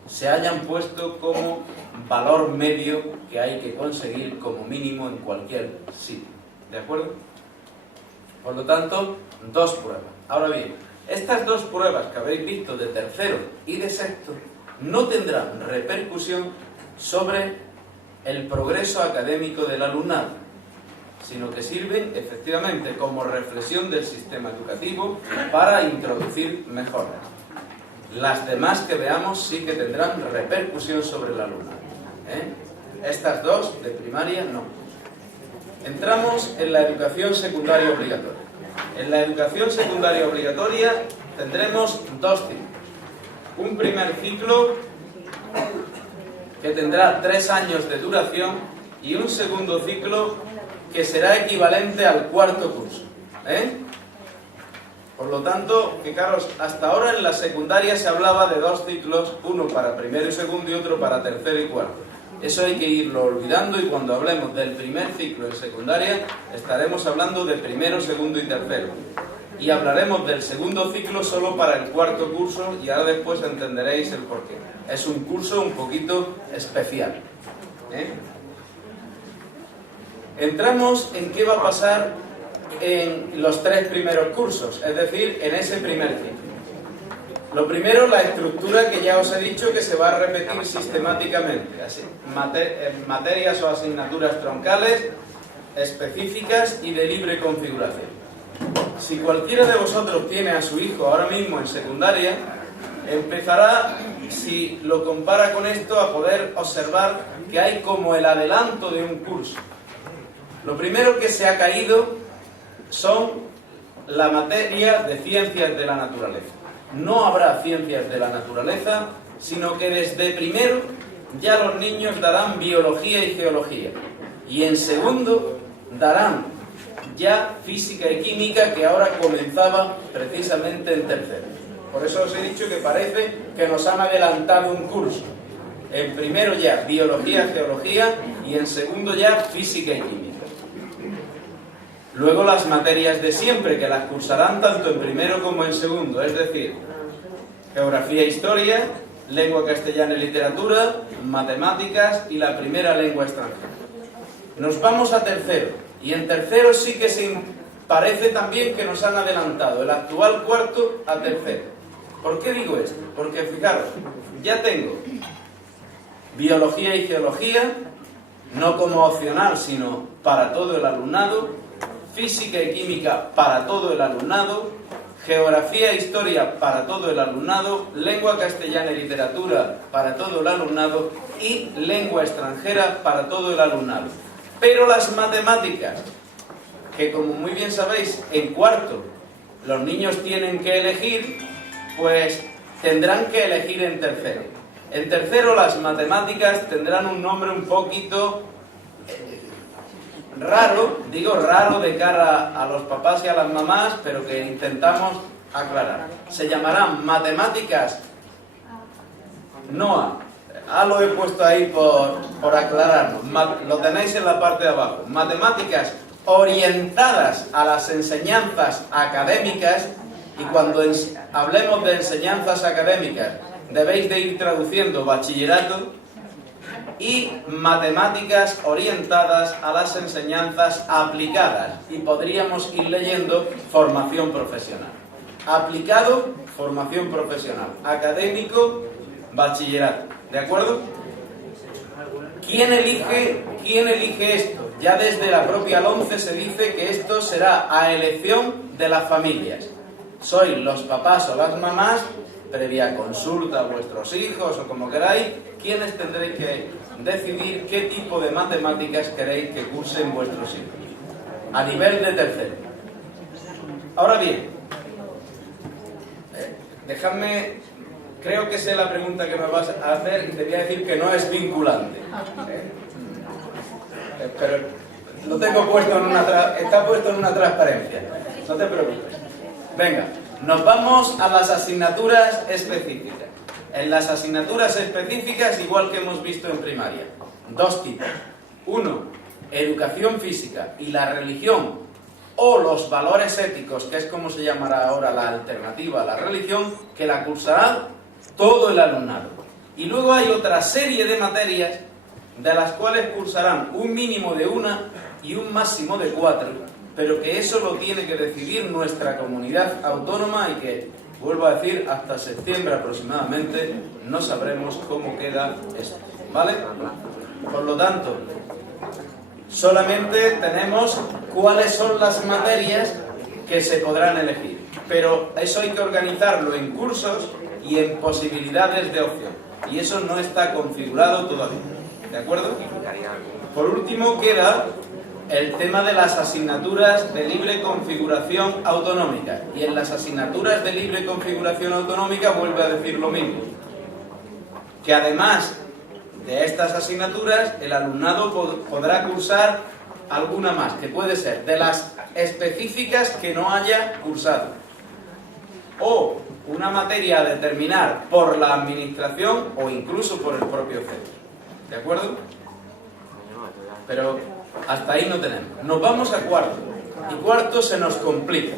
se hayan puesto como valor medio que hay que conseguir como mínimo en cualquier sitio. ¿De acuerdo? Por lo tanto, dos pruebas. Ahora bien, estas dos pruebas que habéis visto de tercero y de sexto no tendrán repercusión sobre el progreso académico del alumnado, sino que sirven efectivamente como reflexión del sistema educativo para introducir mejoras. Las demás que veamos sí que tendrán repercusión sobre el alumnado. Estas dos de primaria no. Entramos en la educación secundaria obligatoria. En la educación secundaria obligatoria tendremos dos ciclos. Un primer ciclo que tendrá 3 años de duración y un segundo ciclo que será equivalente al cuarto curso. Por lo tanto, fijaros, hasta ahora en la secundaria se hablaba de 2 ciclos, uno para primero y segundo y otro para tercero y cuarto. Eso hay que irlo olvidando, y cuando hablemos del primer ciclo en secundaria estaremos hablando de primero, segundo y tercero. Y hablaremos del segundo ciclo solo para el cuarto curso, y ahora después entenderéis el porqué. Es un curso un poquito especial. Entramos en qué va a pasar en los 3 primeros cursos, es decir, en ese primer ciclo. Lo primero, la estructura que ya os he dicho que se va a repetir sistemáticamente, así, materias o asignaturas troncales, específicas y de libre configuración. Si cualquiera de vosotros tiene a su hijo ahora mismo en secundaria, empezará, si lo compara con esto, a poder observar que hay como el adelanto de un curso. Lo primero que se ha caído son la materia de ciencias de la naturaleza. No habrá ciencias de la naturaleza, sino que desde primero ya los niños darán biología y geología. Y en segundo darán ya física y química, que ahora comenzaba precisamente en tercero. Por eso os he dicho que parece que nos han adelantado un curso. En primero ya biología, geología, y en segundo ya física y química. Luego las materias de siempre, que las cursarán tanto en primero como en segundo, es decir, geografía e historia, lengua castellana y literatura, matemáticas y la primera lengua extranjera. Nos vamos a tercero, y en tercero sí que parece también que nos han adelantado el actual cuarto a tercero. ¿Por qué digo esto? Porque fijaros, ya tengo biología y geología, no como opcional, sino para todo el alumnado, física y química para todo el alumnado, geografía e historia para todo el alumnado, lengua castellana y literatura para todo el alumnado y lengua extranjera para todo el alumnado. Pero las matemáticas, que como muy bien sabéis, en cuarto los niños tienen que elegir, pues tendrán que elegir en tercero. En tercero las matemáticas tendrán un nombre un poquito raro, digo raro de cara a los papás y a las mamás, pero que intentamos aclarar. Se llamarán matemáticas NOA. Lo he puesto ahí por aclararnos. Lo tenéis en la parte de abajo. Matemáticas orientadas a las enseñanzas académicas, y cuando hablemos de enseñanzas académicas debéis de ir traduciendo bachillerato, y matemáticas orientadas a las enseñanzas aplicadas, y podríamos ir leyendo formación profesional. Aplicado, formación profesional. Académico, bachillerato. ¿De acuerdo? ¿Quién elige esto? Ya desde la propia LOMCE se dice que esto será a elección de las familias. Sois los papás o las mamás, previa consulta a vuestros hijos o como queráis, quienes tendréis que decidir qué tipo de matemáticas queréis que cursen vuestros hijos a nivel de tercero. Ahora bien, dejadme, creo que sé la pregunta que me vas a hacer, y te voy a decir que no es vinculante, pero lo tengo puesto está puesto en una transparencia, no te preocupes. Venga, nos vamos a las asignaturas específicas. En las asignaturas específicas, igual que hemos visto en primaria, 2 tipos. Uno, educación física, y la religión o los valores éticos, que es como se llamará ahora la alternativa a la religión, que la cursará todo el alumnado. Y luego hay otra serie de materias de las cuales cursarán un mínimo de 1 y un máximo de 4, pero que eso lo tiene que decidir nuestra comunidad autónoma, y que, vuelvo a decir, hasta septiembre aproximadamente no sabremos cómo queda esto, ¿vale? Por lo tanto, solamente tenemos cuáles son las materias que se podrán elegir, pero eso hay que organizarlo en cursos y en posibilidades de opción, y eso no está configurado todavía. ¿De acuerdo? Por último queda el tema de las asignaturas de libre configuración autonómica. Y en las asignaturas de libre configuración autonómica vuelve a decir lo mismo. Que además de estas asignaturas, el alumnado podrá cursar alguna más, que puede ser de las específicas que no haya cursado. O una materia a determinar por la administración o incluso por el propio centro. ¿De acuerdo? Pero hasta ahí no tenemos. Nos vamos a cuarto. Y cuarto se nos complica.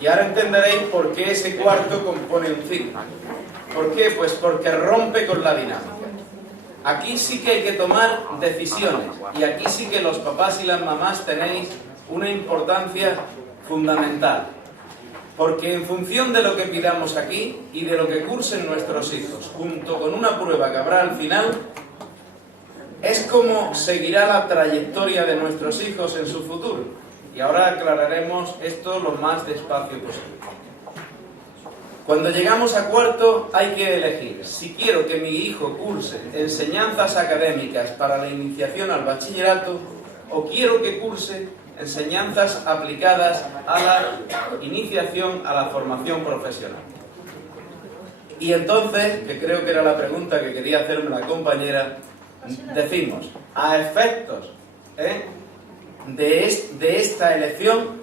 Y ahora entenderéis por qué ese cuarto compone un ciclo. ¿Por qué? Pues porque rompe con la dinámica. Aquí sí que hay que tomar decisiones. Y aquí sí que los papás y las mamás tenéis una importancia fundamental. Porque en función de lo que pidamos aquí y de lo que cursen nuestros hijos, junto con una prueba que habrá al final, es como seguirá la trayectoria de nuestros hijos en su futuro. Y ahora aclararemos esto lo más despacio posible. Cuando llegamos a cuarto hay que elegir si quiero que mi hijo curse enseñanzas académicas para la iniciación al bachillerato o quiero que curse enseñanzas aplicadas a la iniciación a la formación profesional. Y entonces, que creo que era la pregunta que quería hacerme la compañera, decimos, a efectos de esta elección,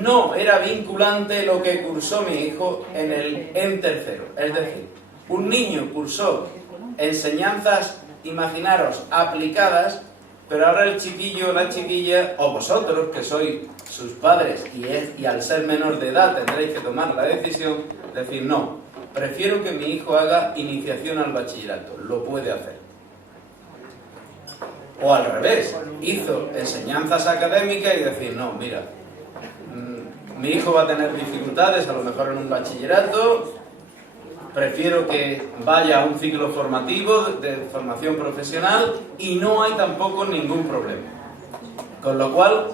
no era vinculante lo que cursó mi hijo en tercero. Es decir, un niño cursó enseñanzas, imaginaros, aplicadas, pero ahora el chiquillo o la chiquilla, o vosotros, que sois sus padres y al ser menor de edad tendréis que tomar la decisión, decir, no, prefiero que mi hijo haga iniciación al bachillerato, lo puede hacer. O al revés, hizo enseñanzas académicas y decir, no, mira, mi hijo va a tener dificultades a lo mejor en un bachillerato, prefiero que vaya a un ciclo formativo de formación profesional y no hay tampoco ningún problema. Con lo cual,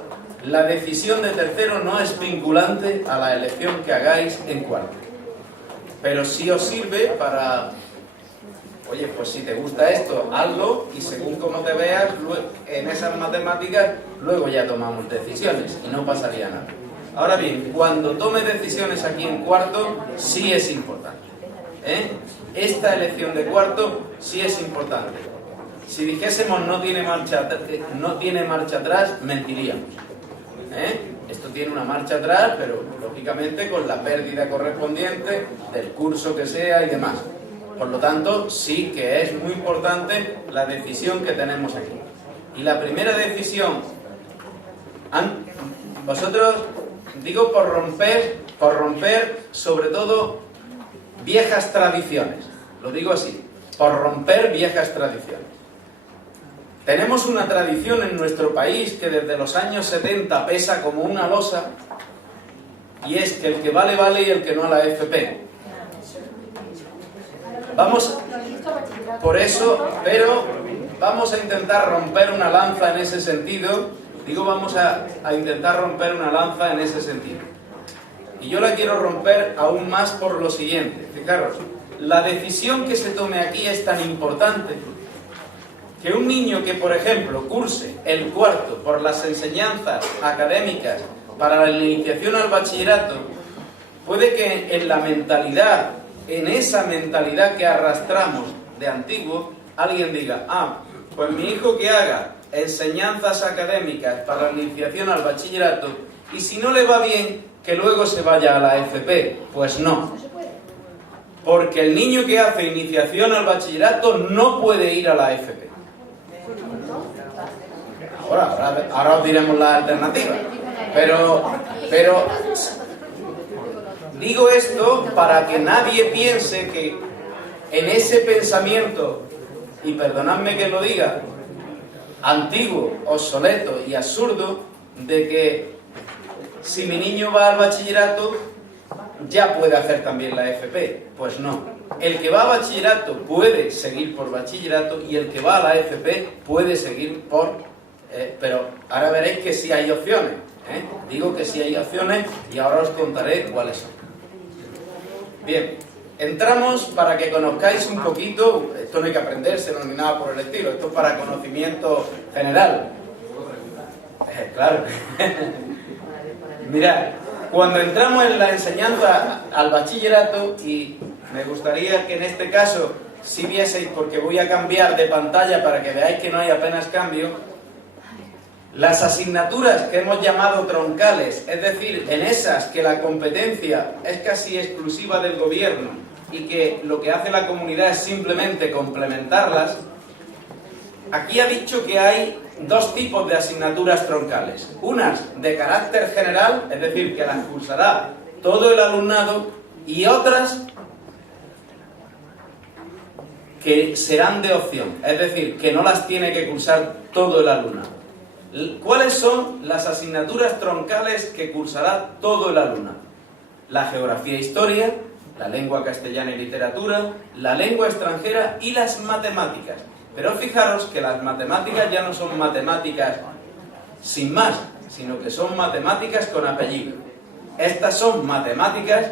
la decisión de tercero no es vinculante a la elección que hagáis en cuarto. Pero sí os sirve para, oye, pues si te gusta esto, hazlo y según cómo te veas en esas matemáticas, luego ya tomamos decisiones y no pasaría nada. Ahora bien, cuando tome decisiones aquí en cuarto, sí es importante. Esta elección de cuarto sí es importante. Si dijésemos no tiene marcha atrás, mentiríamos. Esto tiene una marcha atrás, pero lógicamente con la pérdida correspondiente del curso que sea y demás. Por lo tanto, sí que es muy importante la decisión que tenemos aquí. Y la primera decisión, vosotros, digo por romper sobre todo viejas tradiciones. Lo digo así, por romper viejas tradiciones. Tenemos una tradición en nuestro país que desde los años 70 pesa como una losa, y es que el que vale, vale y el que no a la FP. Por eso, pero vamos a intentar romper una lanza en ese sentido. Digo, vamos a intentar romper una lanza en ese sentido. Y yo la quiero romper aún más por lo siguiente. Fijaros, la decisión que se tome aquí es tan importante que un niño que, por ejemplo, curse el cuarto por las enseñanzas académicas para la iniciación al bachillerato, puede que en la mentalidad, en esa mentalidad que arrastramos de antiguo, alguien diga, pues mi hijo que haga enseñanzas académicas para la iniciación al bachillerato y si no le va bien, que luego se vaya a la FP. Pues no. Porque el niño que hace iniciación al bachillerato no puede ir a la FP. Ahora os diremos la alternativa. Pero digo esto para que nadie piense que en ese pensamiento, y perdonadme que lo diga, antiguo, obsoleto y absurdo, de que si mi niño va al bachillerato ya puede hacer también la FP. Pues no. El que va a bachillerato puede seguir por bachillerato y el que va a la FP puede seguir por... pero ahora veréis que sí hay opciones. Digo que sí hay opciones y ahora os contaré cuáles son. Bien, entramos para que conozcáis un poquito, esto no hay que aprendérselo ni nada por el estilo, esto es para conocimiento general. Claro. Mirad, cuando entramos en la enseñanza al bachillerato, y me gustaría que en este caso si vieseis, porque voy a cambiar de pantalla para que veáis que no hay apenas cambio, las asignaturas que hemos llamado troncales, es decir, en esas que la competencia es casi exclusiva del gobierno y que lo que hace la comunidad es simplemente complementarlas, aquí ha dicho que hay dos tipos de asignaturas troncales. Unas de carácter general, es decir, que las cursará todo el alumnado, y otras que serán de opción, es decir, que no las tiene que cursar todo el alumnado. ¿Cuáles son las asignaturas troncales que cursará todo el alumnado? La geografía e historia, la lengua castellana y literatura, la lengua extranjera y las matemáticas. Pero fijaros que las matemáticas ya no son matemáticas sin más, sino que son matemáticas con apellido. Estas son matemáticas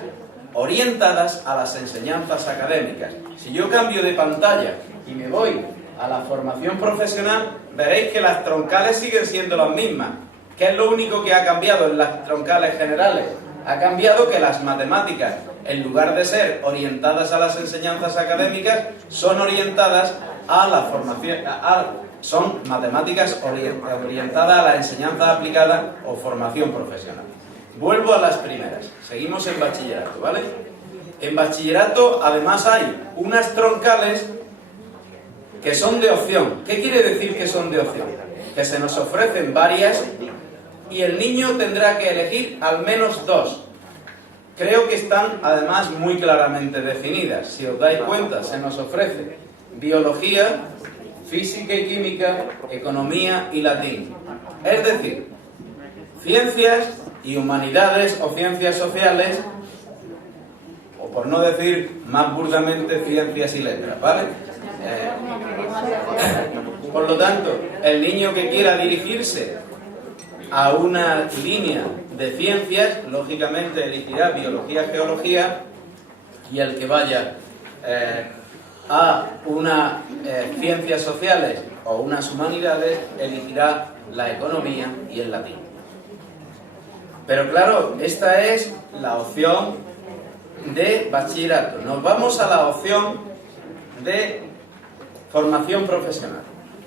orientadas a las enseñanzas académicas. Si yo cambio de pantalla y me voy a la formación profesional, veréis que las troncales siguen siendo las mismas. ¿Qué es lo único que ha cambiado en las troncales generales? Ha cambiado que las matemáticas, en lugar de ser orientadas a las enseñanzas académicas, son orientadas a la formación, son matemáticas orientadas a la enseñanza aplicada o formación profesional. Vuelvo a las primeras. Seguimos en bachillerato, ¿vale? En bachillerato, además, hay unas troncales que son de opción. ¿Qué quiere decir que son de opción? Que se nos ofrecen varias y el niño tendrá que elegir al menos dos. Creo que están, además, muy claramente definidas. Si os dais cuenta, se nos ofrece biología, física y química, economía y latín. Es decir, ciencias y humanidades o ciencias sociales, o por no decir más burdamente, ciencias y letras, ¿vale? Por lo tanto, el niño que quiera dirigirse a una línea de ciencias, lógicamente elegirá biología, geología, y el que vaya a unas ciencias sociales o unas humanidades, elegirá la economía y el latín. Pero claro, esta es la opción de bachillerato. Nos vamos a la opción de formación profesional.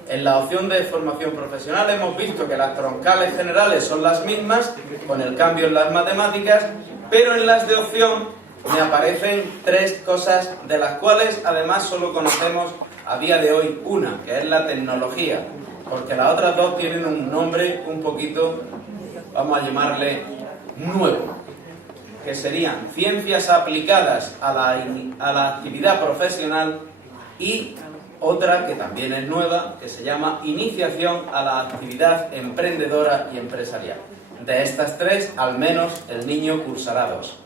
En la opción de formación profesional hemos visto que las troncales generales son las mismas, con el cambio en las matemáticas, pero en las de opción me aparecen tres cosas, de las cuales además solo conocemos a día de hoy una, que es la tecnología, porque las otras dos tienen un nombre un poquito, vamos a llamarle, nuevo, que serían ciencias aplicadas a la actividad profesional, y otra que también es nueva, que se llama iniciación a la actividad emprendedora y empresarial. De estas tres, al menos el niño cursará dos.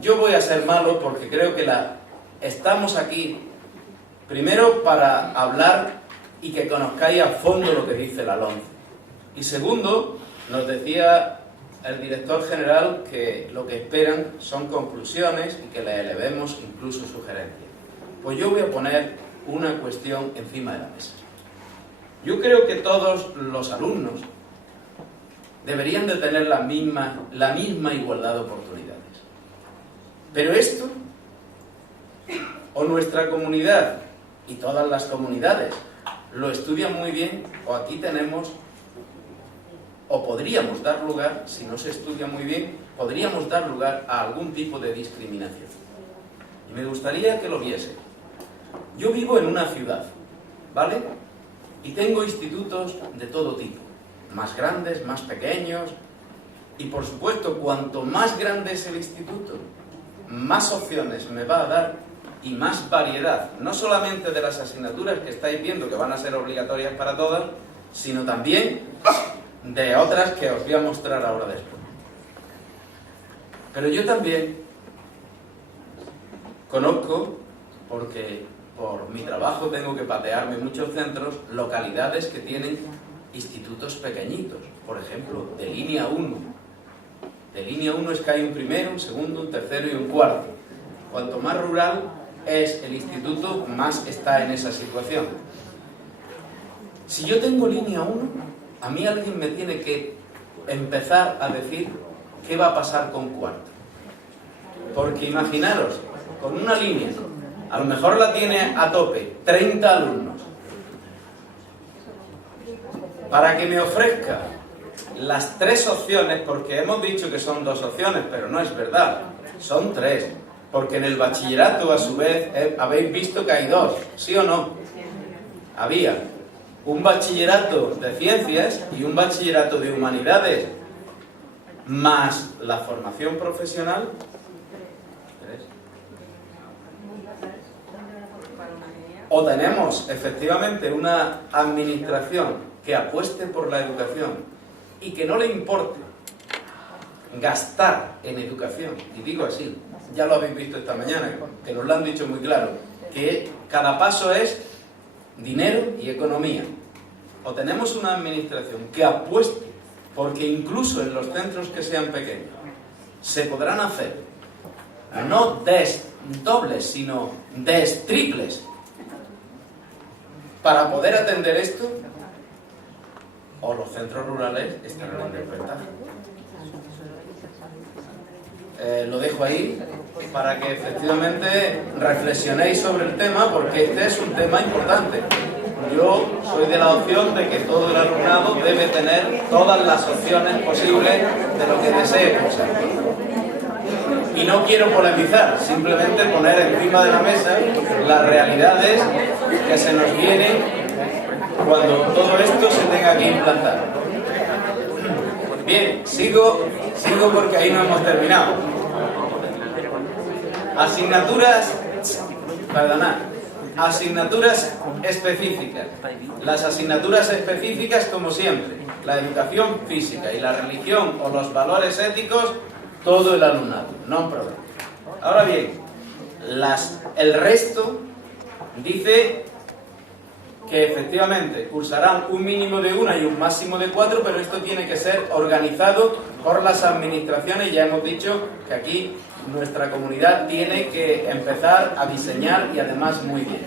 Yo voy a ser malo porque creo que estamos aquí primero para hablar y que conozcáis a fondo lo que dice la LOMCE. Y segundo, nos decía el director general que lo que esperan son conclusiones y que le elevemos incluso sugerencias. Pues yo voy a poner una cuestión encima de la mesa. Yo creo que todos los alumnos deberían de tener la misma igualdad de oportunidades. Pero esto, o nuestra comunidad y todas las comunidades lo estudian muy bien, o aquí tenemos, o podríamos dar lugar, si no se estudia muy bien, podríamos dar lugar a algún tipo de discriminación. Y me gustaría que lo viese. Yo vivo en una ciudad, ¿vale? Y tengo institutos de todo tipo, más grandes, más pequeños, y por supuesto, cuanto más grande es el instituto, más opciones me va a dar y más variedad, no solamente de las asignaturas que estáis viendo que van a ser obligatorias para todas, sino también de otras que os voy a mostrar ahora después. Pero yo también conozco, porque por mi trabajo tengo que patearme muchos centros, localidades que tienen institutos pequeñitos, por ejemplo, de línea 1. De línea 1 es que hay un primero, un segundo, un tercero y un cuarto. Cuanto más rural es el instituto, más está en esa situación. Si yo tengo línea 1, a mí alguien me tiene que empezar a decir qué va a pasar con cuarto. Porque imaginaros, con una línea, a lo mejor la tiene a tope 30 alumnos. Para que me ofrezca las 3 opciones, porque hemos dicho que son 2 opciones, pero no es verdad, son 3. Porque en el bachillerato, a su vez, habéis visto que hay 2, ¿sí o no? Había un bachillerato de ciencias y un bachillerato de humanidades, más la formación profesional. O tenemos efectivamente una administración que apueste por la educación y que no le importe gastar en educación, y digo así, ya lo habéis visto esta mañana, que nos lo han dicho muy claro, que cada paso es dinero y economía. O tenemos una administración que apueste, porque incluso en los centros que sean pequeños se podrán hacer no dobles, sino triples para poder atender esto, o los centros rurales estarán en desventaja. Lo dejo ahí para que efectivamente reflexionéis sobre el tema, porque este es un tema importante. Yo soy de la opción de que todo el alumnado debe tener todas las opciones posibles de lo que desee cursar. Y no quiero polemizar, simplemente poner encima de la mesa las realidades que se nos vienen cuando todo esto se tenga que implantar. Bien, sigo porque ahí no hemos terminado. Asignaturas específicas. Las asignaturas específicas, como siempre, la educación física y la religión o los valores éticos, todo el alumnado, no hay problema. Ahora bien, el resto dice que efectivamente cursarán un mínimo de 1 y un máximo de 4, pero esto tiene que ser organizado por las administraciones. Ya hemos dicho que aquí nuestra comunidad tiene que empezar a diseñar, y además muy bien.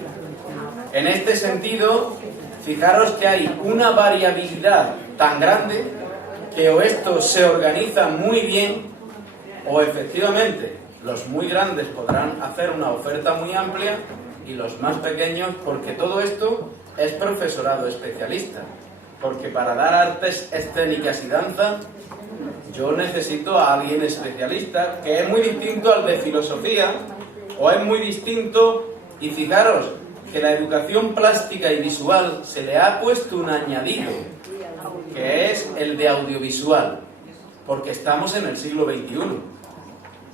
En este sentido, fijaros que hay una variabilidad tan grande que o esto se organiza muy bien, o efectivamente los muy grandes podrán hacer una oferta muy amplia y los más pequeños, porque todo esto es profesorado especialista. Porque para dar artes escénicas y danza yo necesito a alguien especialista, que es muy distinto al de filosofía, o es muy distinto. Y fijaros que la educación plástica y visual se le ha puesto un añadido, que es el de audiovisual, porque estamos en el siglo XXI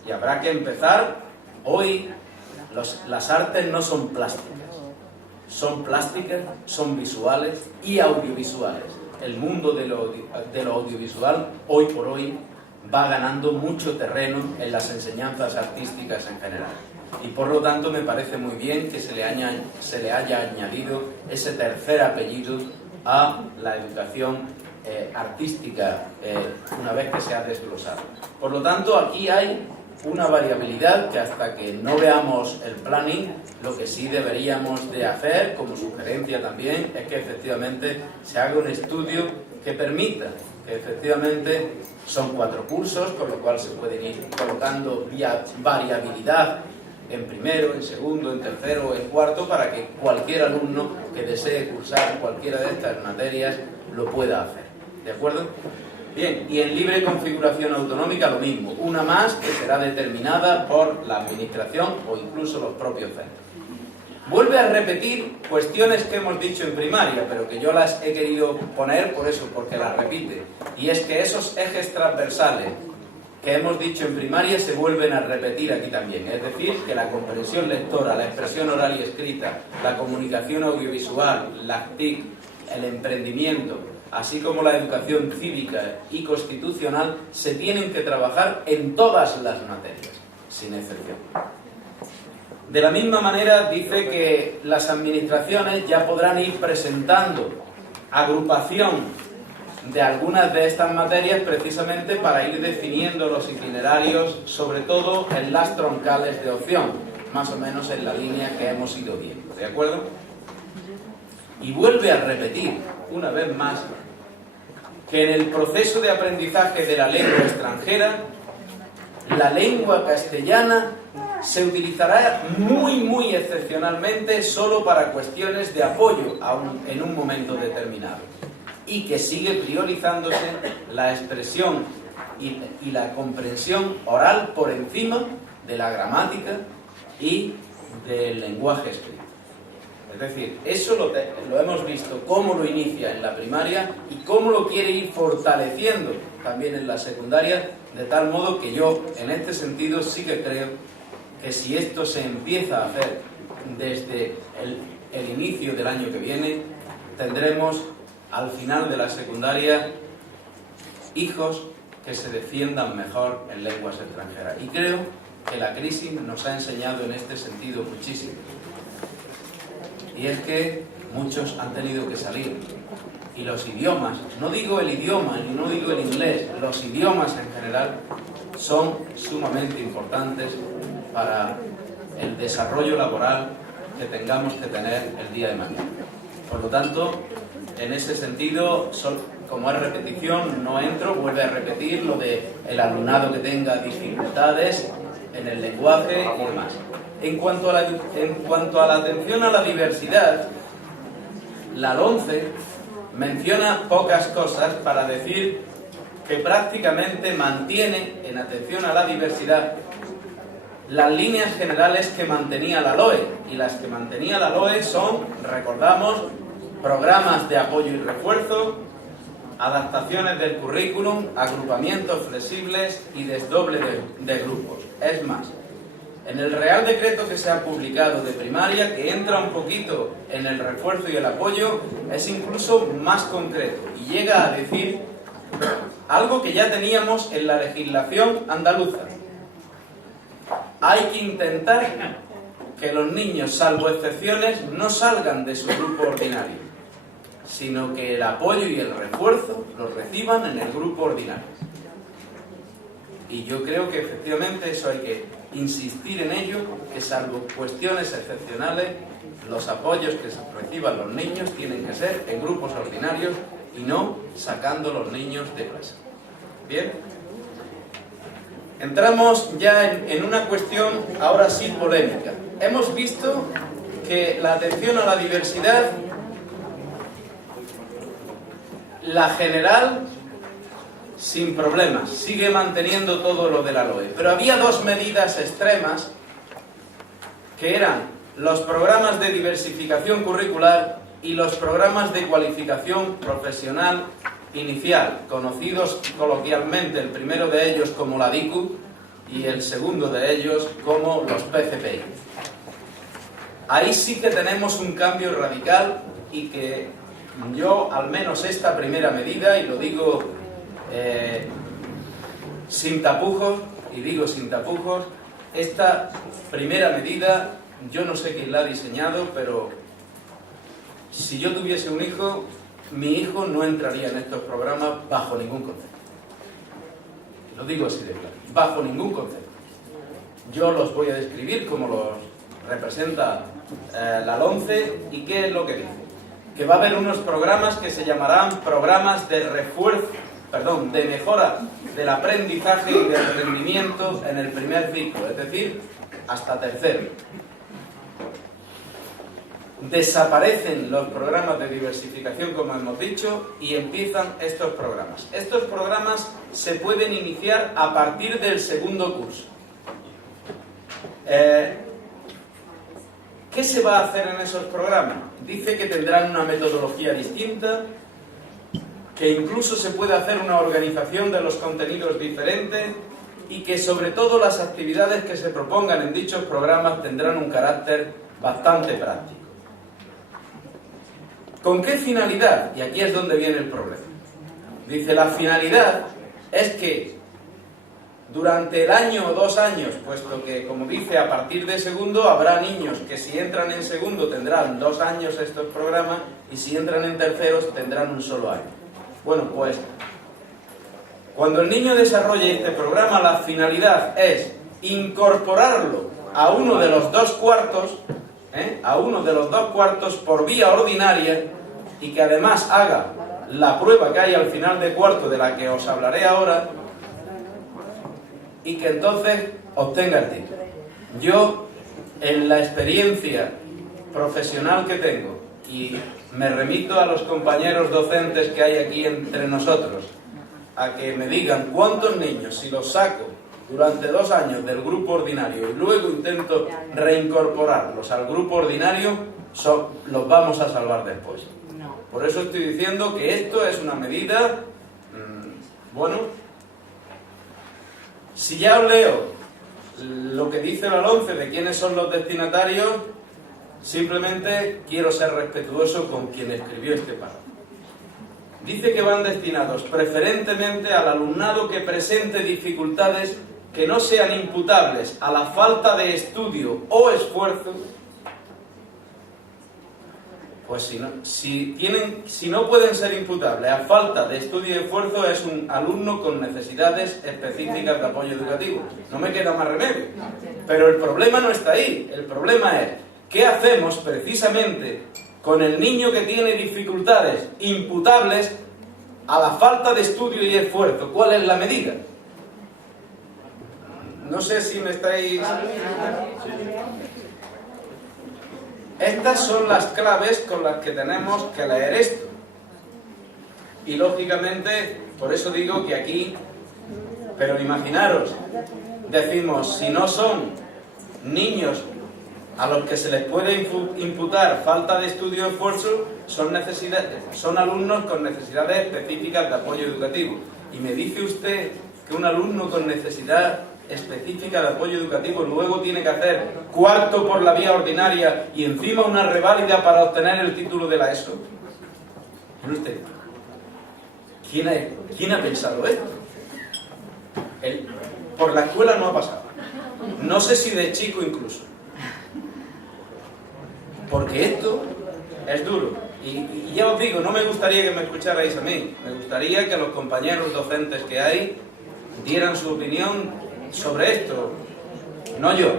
y habrá que empezar. Hoy las artes no son plásticas, son visuales y audiovisuales. El mundo de lo audiovisual hoy por hoy va ganando mucho terreno en las enseñanzas artísticas en general, y por lo tanto me parece muy bien que se le haya añadido ese tercer apellido a la educación artística una vez que se ha desglosado. Por lo tanto, aquí hay una variabilidad que, hasta que no veamos el planning, lo que sí deberíamos de hacer como sugerencia también es que efectivamente se haga un estudio que permita que efectivamente son 4 cursos, con lo cual se pueden ir colocando variabilidad en primero, en segundo, en tercero o en cuarto, para que cualquier alumno que desee cursar cualquiera de estas materias lo pueda hacer. ¿De acuerdo? Bien, y en libre configuración autonómica lo mismo, una más que será determinada por la administración o incluso los propios centros. Vuelve a repetir cuestiones que hemos dicho en primaria, pero que yo las he querido poner por eso, porque las repite. Y es que esos ejes transversales que hemos dicho en primaria se vuelven a repetir aquí también. Es decir, que la comprensión lectora, la expresión oral y escrita, la comunicación audiovisual, las TIC, el emprendimiento, así como la educación cívica y constitucional, se tienen que trabajar en todas las materias, sin excepción. De la misma manera, dice que las administraciones ya podrán ir presentando agrupación de algunas de estas materias precisamente para ir definiendo los itinerarios, sobre todo en las troncales de opción, más o menos en la línea que hemos ido viendo, ¿de acuerdo? Y vuelve a repetir una vez más que en el proceso de aprendizaje de la lengua extranjera, la lengua castellana se utilizará muy excepcionalmente solo para cuestiones de apoyo en un momento determinado, y que sigue priorizándose la expresión y la comprensión oral por encima de la gramática y del lenguaje escrito. Es decir, eso lo hemos visto, cómo lo inicia en la primaria y cómo lo quiere ir fortaleciendo también en la secundaria, de tal modo que yo, en este sentido, sí que creo que si esto se empieza a hacer desde el inicio del año que viene, tendremos al final de la secundaria hijos que se defiendan mejor en lenguas extranjeras. Y creo que la crisis nos ha enseñado en este sentido muchísimo. Y es que muchos han tenido que salir. Y los idiomas, no digo el idioma y no digo el inglés, los idiomas en general son sumamente importantes para el desarrollo laboral que tengamos que tener el día de mañana. Por lo tanto, en ese sentido, como es repetición, no entro, vuelve a repetir lo de el alumnado que tenga dificultades en el lenguaje y demás. En cuanto a la atención a la diversidad, la LOMCE menciona pocas cosas para decir que prácticamente mantiene en atención a la diversidad las líneas generales que mantenía la LOE, y las que mantenía la LOE son, recordamos, programas de apoyo y refuerzo, adaptaciones del currículum, agrupamientos flexibles y desdoble de grupos. Es más, en el Real Decreto que se ha publicado de primaria, que entra un poquito en el refuerzo y el apoyo, es incluso más concreto y llega a decir algo que ya teníamos en la legislación andaluza. Hay que intentar que los niños, salvo excepciones, no salgan de su grupo ordinario, sino que el apoyo y el refuerzo los reciban en el grupo ordinario. Y yo creo que efectivamente eso hay que insistir en ello, que salvo cuestiones excepcionales, los apoyos que reciban los niños tienen que ser en grupos ordinarios y no sacando los niños de clase. ¿Bien? Entramos ya en una cuestión ahora sí polémica. Hemos visto que la atención a la diversidad, la general, sin problemas, sigue manteniendo todo lo de la LOE. Pero había dos medidas extremas, que eran los programas de diversificación curricular y los programas de cualificación profesional inicial, conocidos coloquialmente, el primero de ellos como la DICU y el segundo de ellos como los PCPI. Ahí sí que tenemos un cambio radical y que yo, al menos esta primera medida, y lo digo sin tapujos, y digo sin tapujos, esta primera medida, yo no sé quién la ha diseñado, pero si yo tuviese un hijo, mi hijo no entraría en estos programas bajo ningún concepto. Lo digo así de claro, bajo ningún concepto. Yo los voy a describir como los representa la LOMCE, y ¿qué es lo que dice? Que va a haber unos programas que se llamarán programas de refuerzo, de mejora del aprendizaje y del rendimiento en el primer ciclo, es decir, hasta tercero. Desaparecen los programas de diversificación, como hemos dicho, y empiezan estos programas. Estos programas se pueden iniciar a partir del segundo curso. ¿Qué se va a hacer en esos programas? Dice que tendrán una metodología distinta, que incluso se puede hacer una organización de los contenidos diferente y que sobre todo las actividades que se propongan en dichos programas tendrán un carácter bastante práctico. ¿Con qué finalidad? Y aquí es donde viene el problema. Dice, la finalidad es que durante el año o 2 años, puesto que, como dice, a partir de segundo habrá niños que si entran en segundo tendrán 2 años estos programas y si entran en terceros tendrán un solo año. Bueno, pues cuando el niño desarrolle este programa, la finalidad es incorporarlo a uno de los 2/4, a uno de los 2/4 por vía ordinaria, y que además haga la prueba que hay al final de cuarto, de la que os hablaré ahora, y que entonces obtenga el título. Yo, en la experiencia profesional que tengo, y me remito a los compañeros docentes que hay aquí entre nosotros, a que me digan cuántos niños, si los saco durante 2 años del grupo ordinario y luego intento reincorporarlos al grupo ordinario, los vamos a salvar después. Por eso estoy diciendo que esto es una medida, bueno, si ya os leo lo que dice la LOMCE de quiénes son los destinatarios, simplemente quiero ser respetuoso con quien escribió este párrafo. Dice que van destinados preferentemente al alumnado que presente dificultades que no sean imputables a la falta de estudio o esfuerzo. Pues si no pueden ser imputables a falta de estudio y esfuerzo, es un alumno con necesidades específicas de apoyo educativo. No me queda más remedio. Pero el problema no está ahí. El problema es, ¿qué hacemos precisamente con el niño que tiene dificultades imputables a la falta de estudio y esfuerzo? ¿Cuál es la medida? No sé si me estáis... Estas son las claves con las que tenemos que leer esto. Y lógicamente, por eso digo que aquí, pero imaginaros, decimos, si no son niños a los que se les puede imputar falta de estudio y esfuerzo, son alumnos con necesidades específicas de apoyo educativo. Y me dice usted que un alumno con necesidad específica de apoyo educativo luego tiene que hacer cuarto por la vía ordinaria y encima una reválida para obtener el título de la ESO. ¿Y usted? ¿Quién ha pensado esto? Por la escuela no ha pasado. No sé si de chico incluso. Porque esto es duro. Y ya os digo, no me gustaría que me escucharais a mí. Me gustaría que los compañeros docentes que hay dieran su opinión sobre esto. No yo,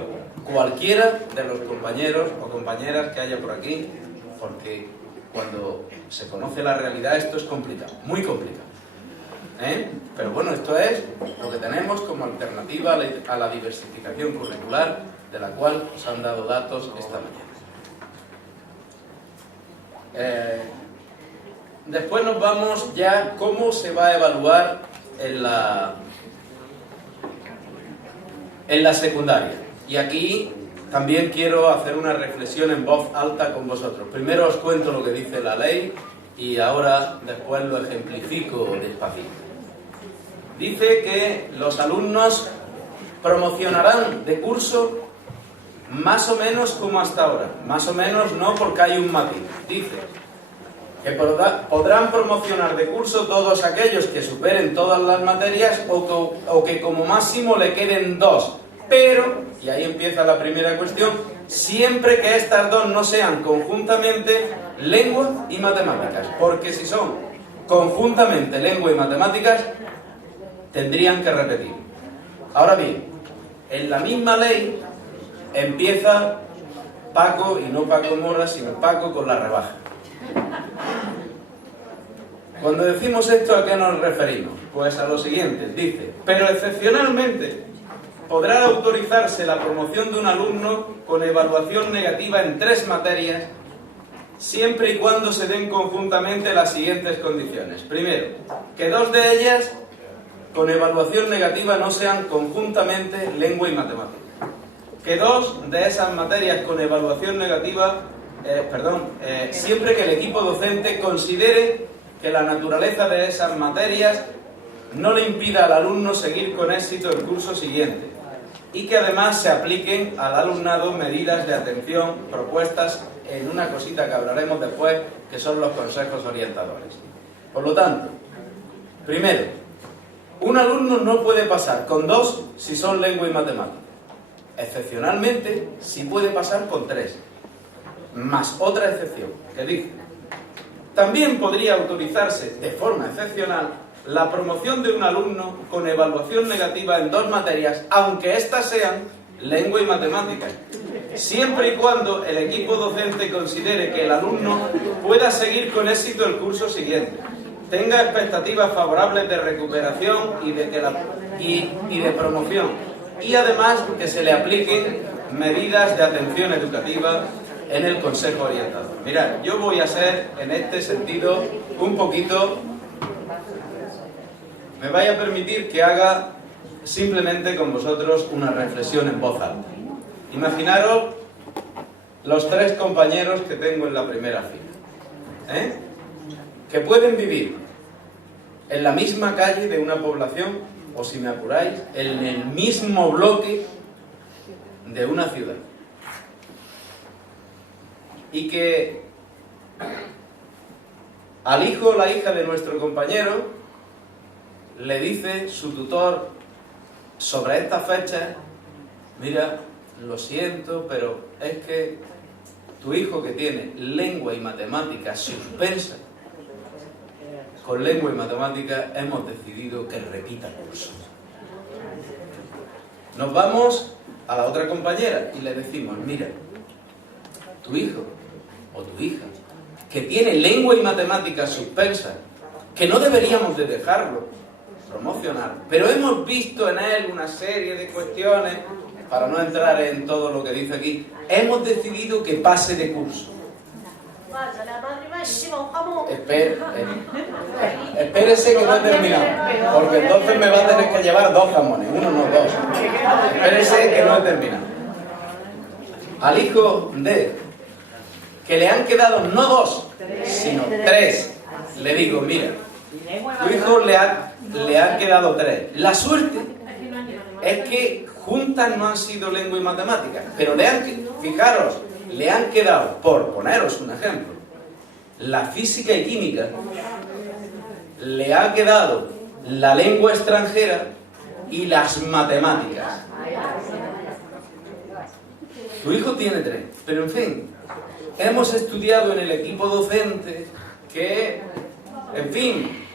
cualquiera de los compañeros o compañeras que haya por aquí, porque cuando se conoce la realidad esto es complicado, muy complicado. Pero bueno, esto es lo que tenemos como alternativa a la diversificación curricular, de la cual os han dado datos esta mañana. Después nos vamos ya cómo se va a evaluar en la secundaria. Y aquí también quiero hacer una reflexión en voz alta con vosotros. Primero os cuento lo que dice la ley y ahora después lo ejemplifico despacito. Dice que los alumnos promocionarán de curso más o menos como hasta ahora. Más o menos no, porque hay un matiz. Dice que podrán promocionar de curso todos aquellos que superen todas las materias o que como máximo le queden 2. Pero, y ahí empieza la primera cuestión, siempre que estas 2 no sean conjuntamente lengua y matemáticas. Porque si son conjuntamente lengua y matemáticas, tendrían que repetir. Ahora bien, en la misma ley empieza Paco, y no Paco Mora, sino Paco con la rebaja. Cuando decimos esto, ¿a qué nos referimos? Pues a lo siguiente, dice, pero excepcionalmente podrá autorizarse la promoción de un alumno con evaluación negativa en 3 materias, siempre y cuando se den conjuntamente las siguientes condiciones. Primero, que 2 de ellas con evaluación negativa no sean conjuntamente lengua y matemáticas. Que 2 de esas materias con evaluación negativa, siempre que el equipo docente considere que la naturaleza de esas materias no le impida al alumno seguir con éxito el curso siguiente, y que además se apliquen al alumnado medidas de atención propuestas en una cosita que hablaremos después, que son los consejos orientadores. Por lo tanto, primero, un alumno no puede pasar con 2 si son lengua y matemáticas. Excepcionalmente, sí puede pasar con 3, más otra excepción, que dice También podría autorizarse, de forma excepcional, la promoción de un alumno con evaluación negativa en 2 materias, aunque éstas sean lengua y matemáticas, siempre y cuando el equipo docente considere que el alumno pueda seguir con éxito el curso siguiente, tenga expectativas favorables de recuperación y de promoción, y además que se le apliquen medidas de atención educativa en el consejo orientador. Mirad, yo voy a ser en este sentido un poquito... Me vais a permitir que haga simplemente con vosotros una reflexión en voz alta. Imaginaros los 3 compañeros que tengo en la primera fila, que pueden vivir en la misma calle de una población, o si me apuráis, en el mismo bloque de una ciudad. Y que al hijo o la hija de nuestro compañero le dice su tutor sobre estas fechas: mira, lo siento, pero es que tu hijo, que tiene lengua y matemáticas suspensa, con lengua y matemáticas hemos decidido que repita curso. Nos vamos a la otra compañera y le decimos: mira, tu hijo o tu hija, que tiene lengua y matemáticas suspensa, que no deberíamos de dejarlo promocionar, pero hemos visto en él una serie de cuestiones, para no entrar en todo lo que dice aquí, hemos decidido que pase de curso. Espérese que no he terminado, porque entonces me va a tener que llevar 2 jamones, uno no 2. Espérese que no he terminado. Al hijo de que le han quedado no 2, sino 3, le digo: mira, tu hijo le han quedado 3. La suerte es que juntas no han sido lengua y matemáticas, pero fijaros, le han quedado, por poneros un ejemplo, la física y química, le ha quedado la lengua extranjera y las matemáticas. Tu hijo tiene 3, pero en fin, hemos estudiado en el equipo docente que, en fin,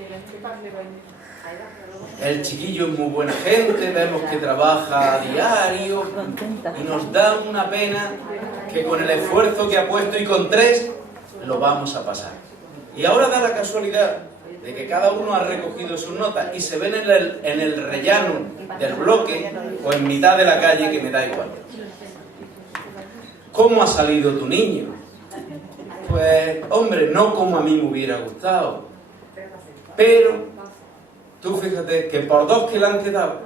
el chiquillo es muy buena gente, vemos que trabaja a diario y nos da una pena que con el esfuerzo que ha puesto y con 3 lo vamos a pasar. Y ahora da la casualidad de que cada uno ha recogido sus notas y se ven en el rellano del bloque o en mitad de la calle, que me da igual. ¿Cómo ha salido tu niño? Pues, hombre, no como a mí me hubiera gustado, pero tú fíjate que por 2 que le han quedado,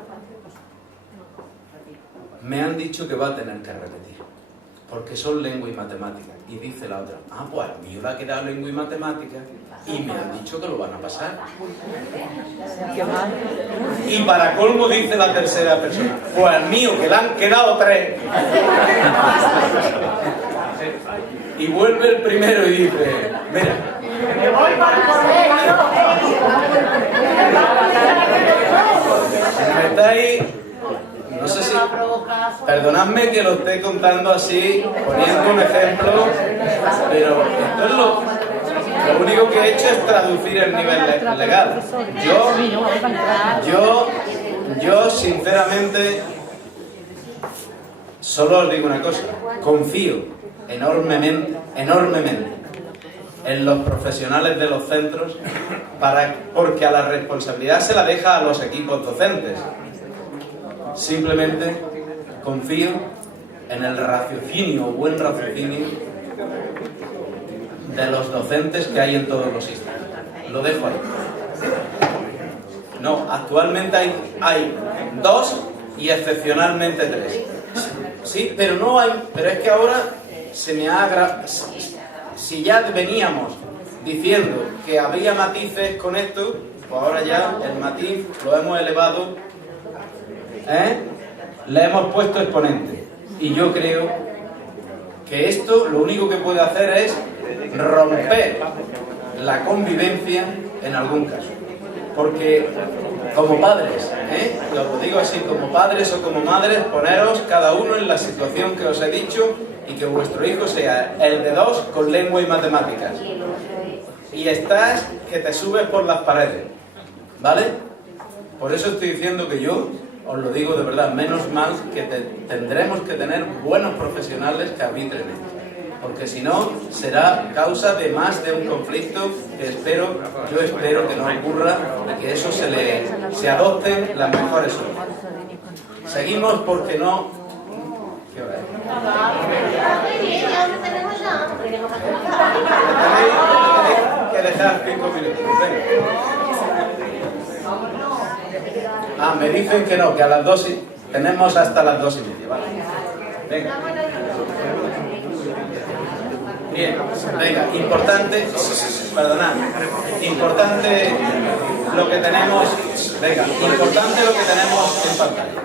me han dicho que va a tener que repetir, porque son lengua y matemáticas. Y dice la otra: ah, pues al mío le ha quedado lengua y matemáticas y me han dicho que lo van a pasar. Y para colmo dice la tercera persona: pues al mío, que le han quedado 3. Y vuelve el primero y dice: mira, me estáis, no sé si, perdonadme que lo esté contando así, poniendo un ejemplo, pero esto es lo único que he hecho es traducir el nivel legal. Yo sinceramente solo os digo una cosa: confío enormemente en los profesionales de los centros, porque a la responsabilidad se la deja a los equipos docentes. Simplemente confío en el raciocinio o buen raciocinio de los docentes que hay en todos los sistemas. Lo dejo ahí. No, actualmente hay 2 y excepcionalmente 3. Sí, pero no hay, pero es que ahora se me ha agravado. Si ya veníamos diciendo que había matices con esto, pues ahora ya el matiz lo hemos elevado, le hemos puesto exponente. Y yo creo que esto lo único que puede hacer es romper la convivencia en algún caso. Porque como padres, lo digo así, como padres o como madres, poneros cada uno en la situación que os he dicho y que vuestro hijo sea el de 2 con lengua y matemáticas. y estás que te subes por las paredes, ¿vale? Por eso estoy diciendo que yo, os lo digo de verdad, menos mal que tendremos que tener buenos profesionales que arbitren esto, porque si no será causa de más de un conflicto que yo espero que no ocurra y que eso se adopten las mejores soluciones. Seguimos porque no... ¿Qué hora es? Tenéis que dejar 5 minutos. Venga. Me dicen que no, que a las 2 tenemos hasta las 2:30, ¿vale? Venga. Bien, venga, importante lo que tenemos, importante lo que tenemos en pantalla.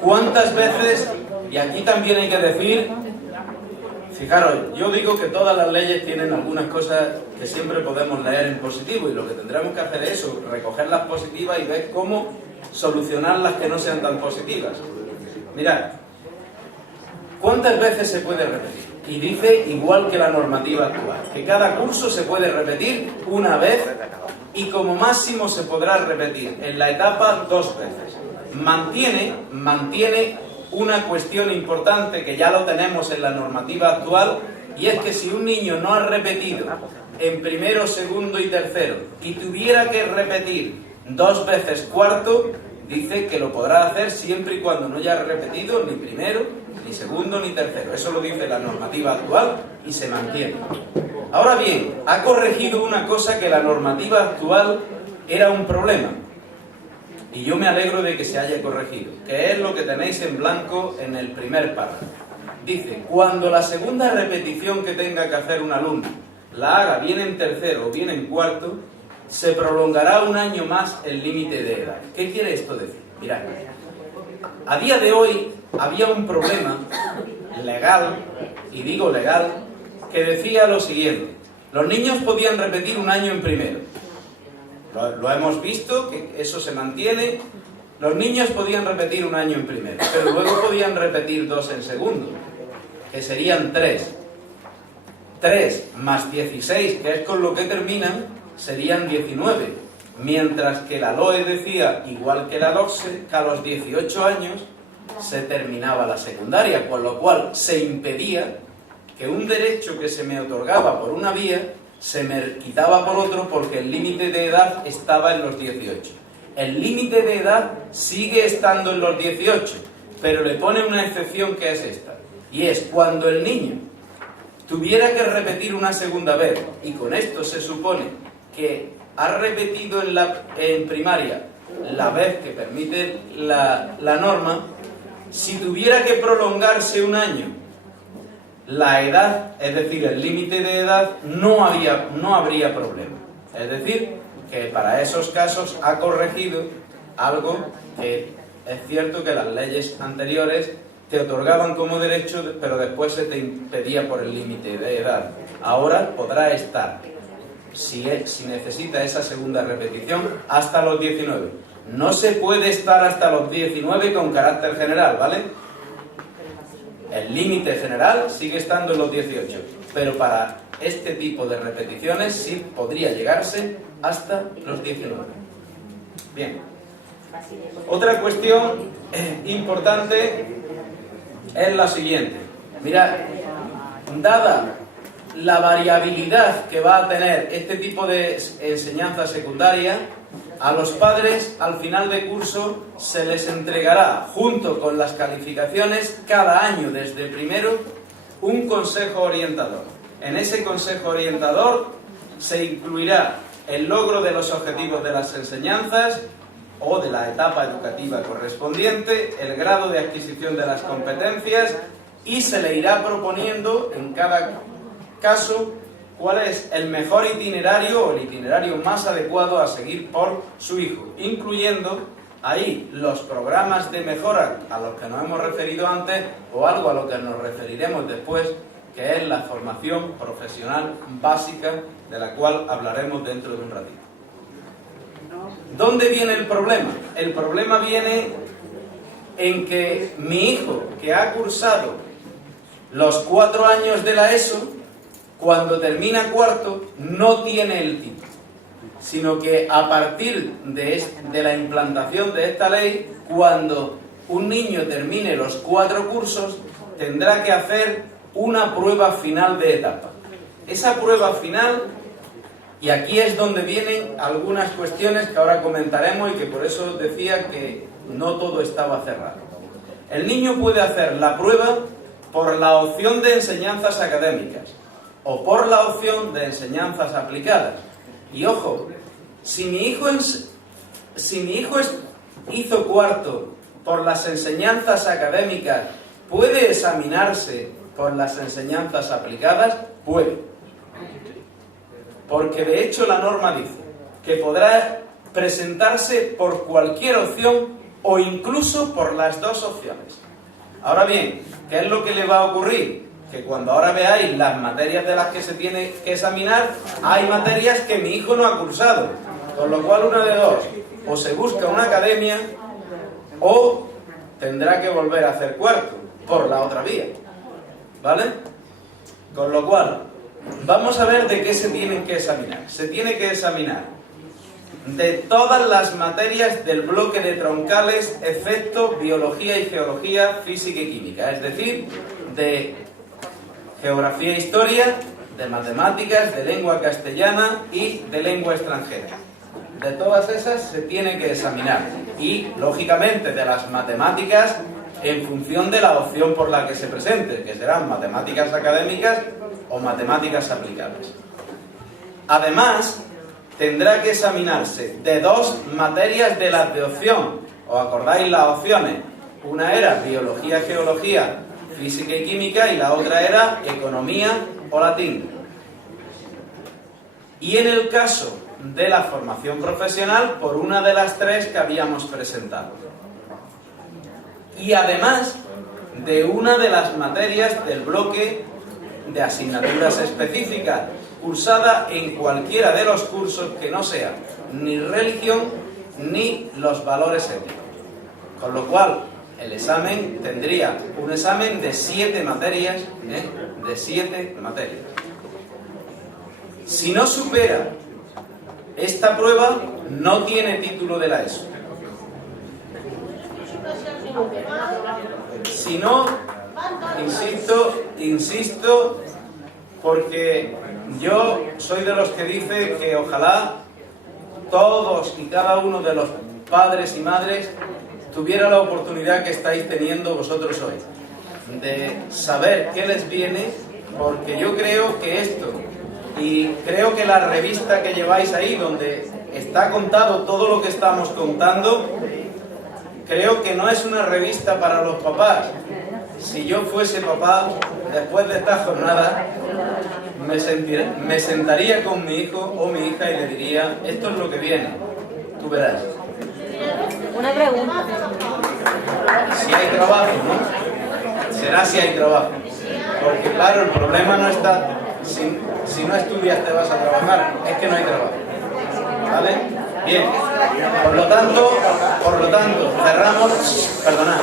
¿Cuántas veces, y aquí también hay que decir, fijaros, yo digo que todas las leyes tienen algunas cosas que siempre podemos leer en positivo, y lo que tendremos que hacer es eso, recoger las positivas y ver cómo solucionar las que no sean tan positivas. Mirad, ¿cuántas veces se puede repetir? Y dice, igual que la normativa actual, que cada curso se puede repetir una vez y como máximo se podrá repetir en la etapa 2 veces. Mantiene una cuestión importante que ya lo tenemos en la normativa actual, y es que si un niño no ha repetido en primero, segundo y tercero y tuviera que repetir 2 veces cuarto, dice que lo podrá hacer siempre y cuando no haya repetido ni primero, ni segundo, ni tercero. Eso lo dice la normativa actual y se mantiene. Ahora bien, ha corregido una cosa que la normativa actual era un problema. Y yo me alegro de que se haya corregido, que es lo que tenéis en blanco en el primer párrafo. Dice, cuando la segunda repetición que tenga que hacer un alumno la haga bien en tercero o bien en cuarto, se prolongará 1 año más el límite de edad. ¿Qué quiere esto decir? Mirad, a día de hoy había un problema legal, y digo legal, que decía lo siguiente: los niños podían repetir 1 año en primero. Lo hemos visto, que eso se mantiene. Los niños podían repetir 1 año en primero, pero luego podían repetir 2 en segundo, que serían 3. 3 más 16, que es con lo que terminan, serían 19. Mientras que la LOE decía, igual que la LOCSE, que a los 18 años se terminaba la secundaria, con lo cual se impedía que un derecho que se me otorgaba por una vía se me quitaba por otro, porque el límite de edad estaba en los 18. El límite de edad sigue estando en los 18, pero le pone una excepción, que es esta, y es cuando el niño tuviera que repetir una segunda vez, y con esto se supone que ha repetido en primaria la vez que permite la norma. Si tuviera que prolongarse 1 año la edad, es decir, el límite de edad, no habría problema. Es decir, que para esos casos ha corregido algo que es cierto que las leyes anteriores te otorgaban como derecho, pero después se te impedía por el límite de edad. Ahora podrá estar, si necesita esa segunda repetición, hasta los 19. No se puede estar hasta los 19 con carácter general, ¿vale? El límite general sigue estando en los 18, pero para este tipo de repeticiones sí podría llegarse hasta los 19. Bien. Otra cuestión importante es la siguiente. Mirad, dada la variabilidad que va a tener este tipo de enseñanza secundaria, a los padres al final de curso se les entregará, junto con las calificaciones, cada año desde primero, un consejo orientador. En ese consejo orientador se incluirá el logro de los objetivos de las enseñanzas o de la etapa educativa correspondiente, el grado de adquisición de las competencias, y se le irá proponiendo en cada caso cuál es el mejor itinerario o el itinerario más adecuado a seguir por su hijo, incluyendo ahí los programas de mejora a los que nos hemos referido antes, o algo a lo que nos referiremos después, que es la formación profesional básica, de la cual hablaremos dentro de un ratito. ¿Dónde viene el problema? El problema viene en que mi hijo, que ha cursado los 4 años de la ESO, cuando termina cuarto no tiene el título, sino que a partir de la implantación de esta ley, cuando un niño termine los 4 cursos, tendrá que hacer una prueba final de etapa. Esa prueba final, y aquí es donde vienen algunas cuestiones que ahora comentaremos y que por eso decía que no todo estaba cerrado. El niño puede hacer la prueba por la opción de enseñanzas académicas o por la opción de enseñanzas aplicadas. Y ojo, si mi hijo hizo cuarto por las enseñanzas académicas, ¿puede examinarse por las enseñanzas aplicadas? Puede. Porque de hecho la norma dice que podrá presentarse por cualquier opción o incluso por las 2 opciones. Ahora bien, ¿qué es lo que le va a ocurrir? Que cuando ahora veáis las materias de las que se tiene que examinar, hay materias que mi hijo no ha cursado. Con lo cual, una de dos: o se busca una academia o tendrá que volver a hacer cuarto por la otra vía. ¿Vale? Con lo cual, vamos a ver de qué se tienen que examinar. Se tiene que examinar de todas las materias del bloque de troncales, excepto biología y geología, física y química. Es decir, de geografía e historia, de matemáticas, de lengua castellana y de lengua extranjera. De todas esas se tiene que examinar. Y, lógicamente, de las matemáticas en función de la opción por la que se presente, que serán matemáticas académicas o matemáticas aplicadas. Además, tendrá que examinarse de 2 materias de las de opción. ¿Os acordáis las opciones? Una era biología, geología, física y química, y la otra era economía o latín. Y en el caso de la formación profesional, por una de las 3 que habíamos presentado. Y además de una de las materias del bloque de asignaturas específicas, cursada en cualquiera de los cursos que no sea ni religión ni los valores éticos. Con lo cual, el examen tendría un examen de 7 materias, de 7 materias. Si no supera esta prueba, no tiene título de la ESO. Si no, insisto, porque yo soy de los que dice que ojalá todos y cada uno de los padres y madres tuviera la oportunidad que estáis teniendo vosotros hoy, de saber qué les viene, porque yo creo que esto, y creo que la revista que lleváis ahí, donde está contado todo lo que estamos contando, creo que no es una revista para los papás. Si yo fuese papá, después de esta jornada, me sentaría con mi hijo o mi hija y le diría: esto es lo que viene, tú verás. Una pregunta. Si hay trabajo, ¿no? Será si hay trabajo. Porque claro, el problema no está, si no estudias te vas a trabajar, es que no hay trabajo. ¿Vale? Bien. Por lo tanto, cerramos, perdonad,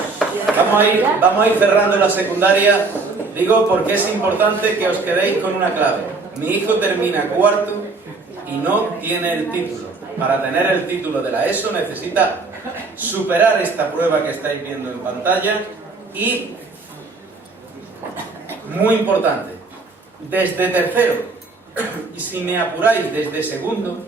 vamos a ir cerrando la secundaria. Digo porque es importante que os quedéis con una clave. Mi hijo termina cuarto y no tiene el título. Para tener el título de la ESO necesita superar esta prueba que estáis viendo en pantalla y, muy importante, desde tercero, y si me apuráis desde segundo,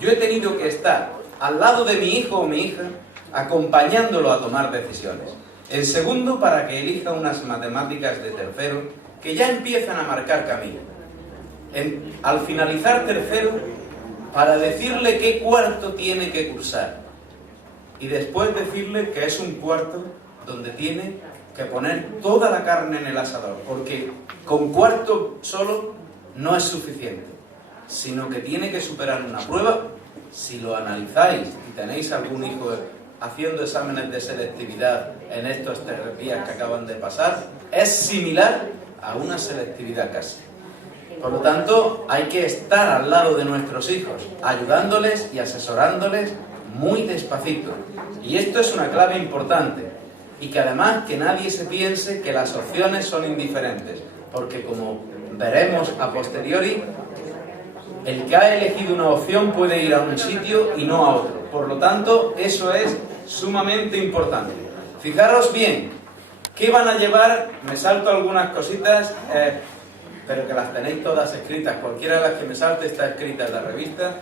yo he tenido que estar al lado de mi hijo o mi hija acompañándolo a tomar decisiones. En segundo, para que elija unas matemáticas de tercero que ya empiezan a marcar camino. Al finalizar tercero, para decirle qué cuarto tiene que cursar. Y después decirle que es un cuarto donde tiene que poner toda la carne en el asador. Porque con cuarto solo no es suficiente, sino que tiene que superar una prueba. Si lo analizáis y tenéis algún hijo haciendo exámenes de selectividad en estos 3 días que acaban de pasar, es similar a una selectividad casi. Por lo tanto, hay que estar al lado de nuestros hijos, ayudándoles y asesorándoles muy despacito. Y esto es una clave importante. Y que además que nadie se piense que las opciones son indiferentes. Porque como veremos a posteriori, el que ha elegido una opción puede ir a un sitio y no a otro. Por lo tanto, eso es sumamente importante. Fijaros bien, ¿qué van a llevar? Me salto algunas cositas, pero que las tenéis todas escritas. Cualquiera de las que me salte está escrita en la revista.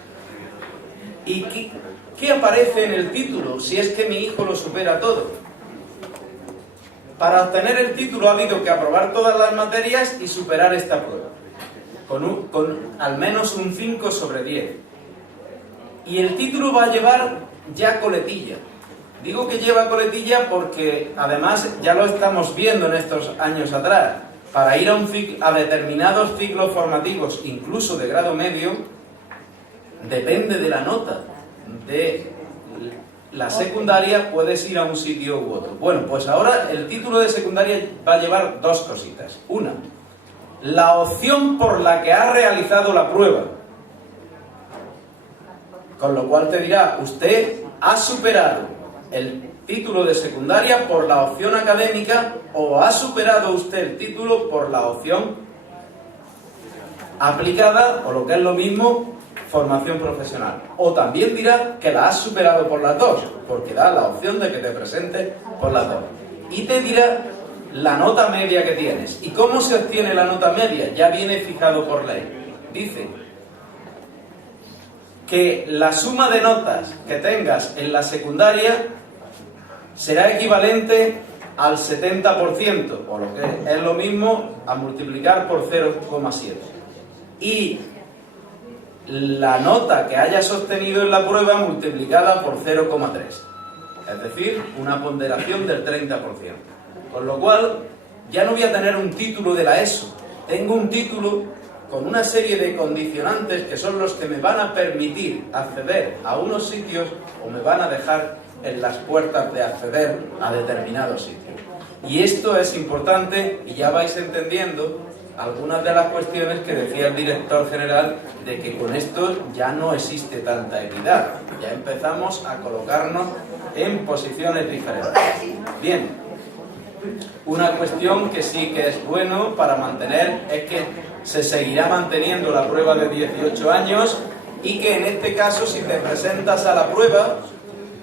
¿Y qué aparece en el título? Si es que mi hijo lo supera todo. Para obtener el título ha habido que aprobar todas las materias y superar esta prueba. Con al menos un 5 sobre 10. Y el título va a llevar ya coletilla. Digo que lleva coletilla porque además ya lo estamos viendo en estos años atrás. Para ir a determinados ciclos formativos, incluso de grado medio, depende de la nota de la secundaria, puedes ir a un sitio u otro. Bueno, pues ahora el título de secundaria va a llevar dos cositas. Una, la opción por la que ha realizado la prueba. Con lo cual te dirá, usted ha superado el título de secundaria por la opción académica o ha superado usted el título por la opción aplicada, o lo que es lo mismo, formación profesional. O también dirá que la has superado por las dos, porque da la opción de que te presentes por las dos. Y te dirá la nota media que tienes. ¿Y cómo se obtiene la nota media? Ya viene fijado por ley. Dice que la suma de notas que tengas en la secundaria será equivalente al 70%, o lo que es lo mismo, a multiplicar por 0,7. Y la nota que hayas obtenido en la prueba multiplicada por 0,3. Es decir, una ponderación del 30%. Con lo cual, ya no voy a tener un título de la ESO. Tengo un título con una serie de condicionantes que son los que me van a permitir acceder a unos sitios o me van a dejar en las puertas de acceder a determinados sitios. Y esto es importante y ya vais entendiendo algunas de las cuestiones que decía el director general de que con esto ya no existe tanta equidad. Ya empezamos a colocarnos en posiciones diferentes. Bien, una cuestión que sí que es bueno para mantener es que se seguirá manteniendo la prueba de 18 años y que en este caso si te presentas a la prueba,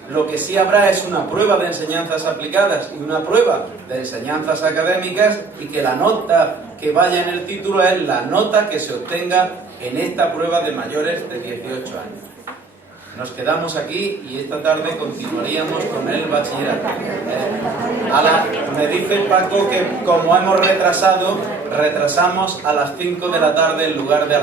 lo que sí habrá es una prueba de enseñanzas aplicadas y una prueba de enseñanzas académicas y que la nota que vaya en el título es la nota que se obtenga en esta prueba de mayores de 18 años. Nos quedamos aquí y esta tarde continuaríamos con el bachillerato. Me dice Paco que como hemos retrasamos a las 5 de la tarde en lugar de a las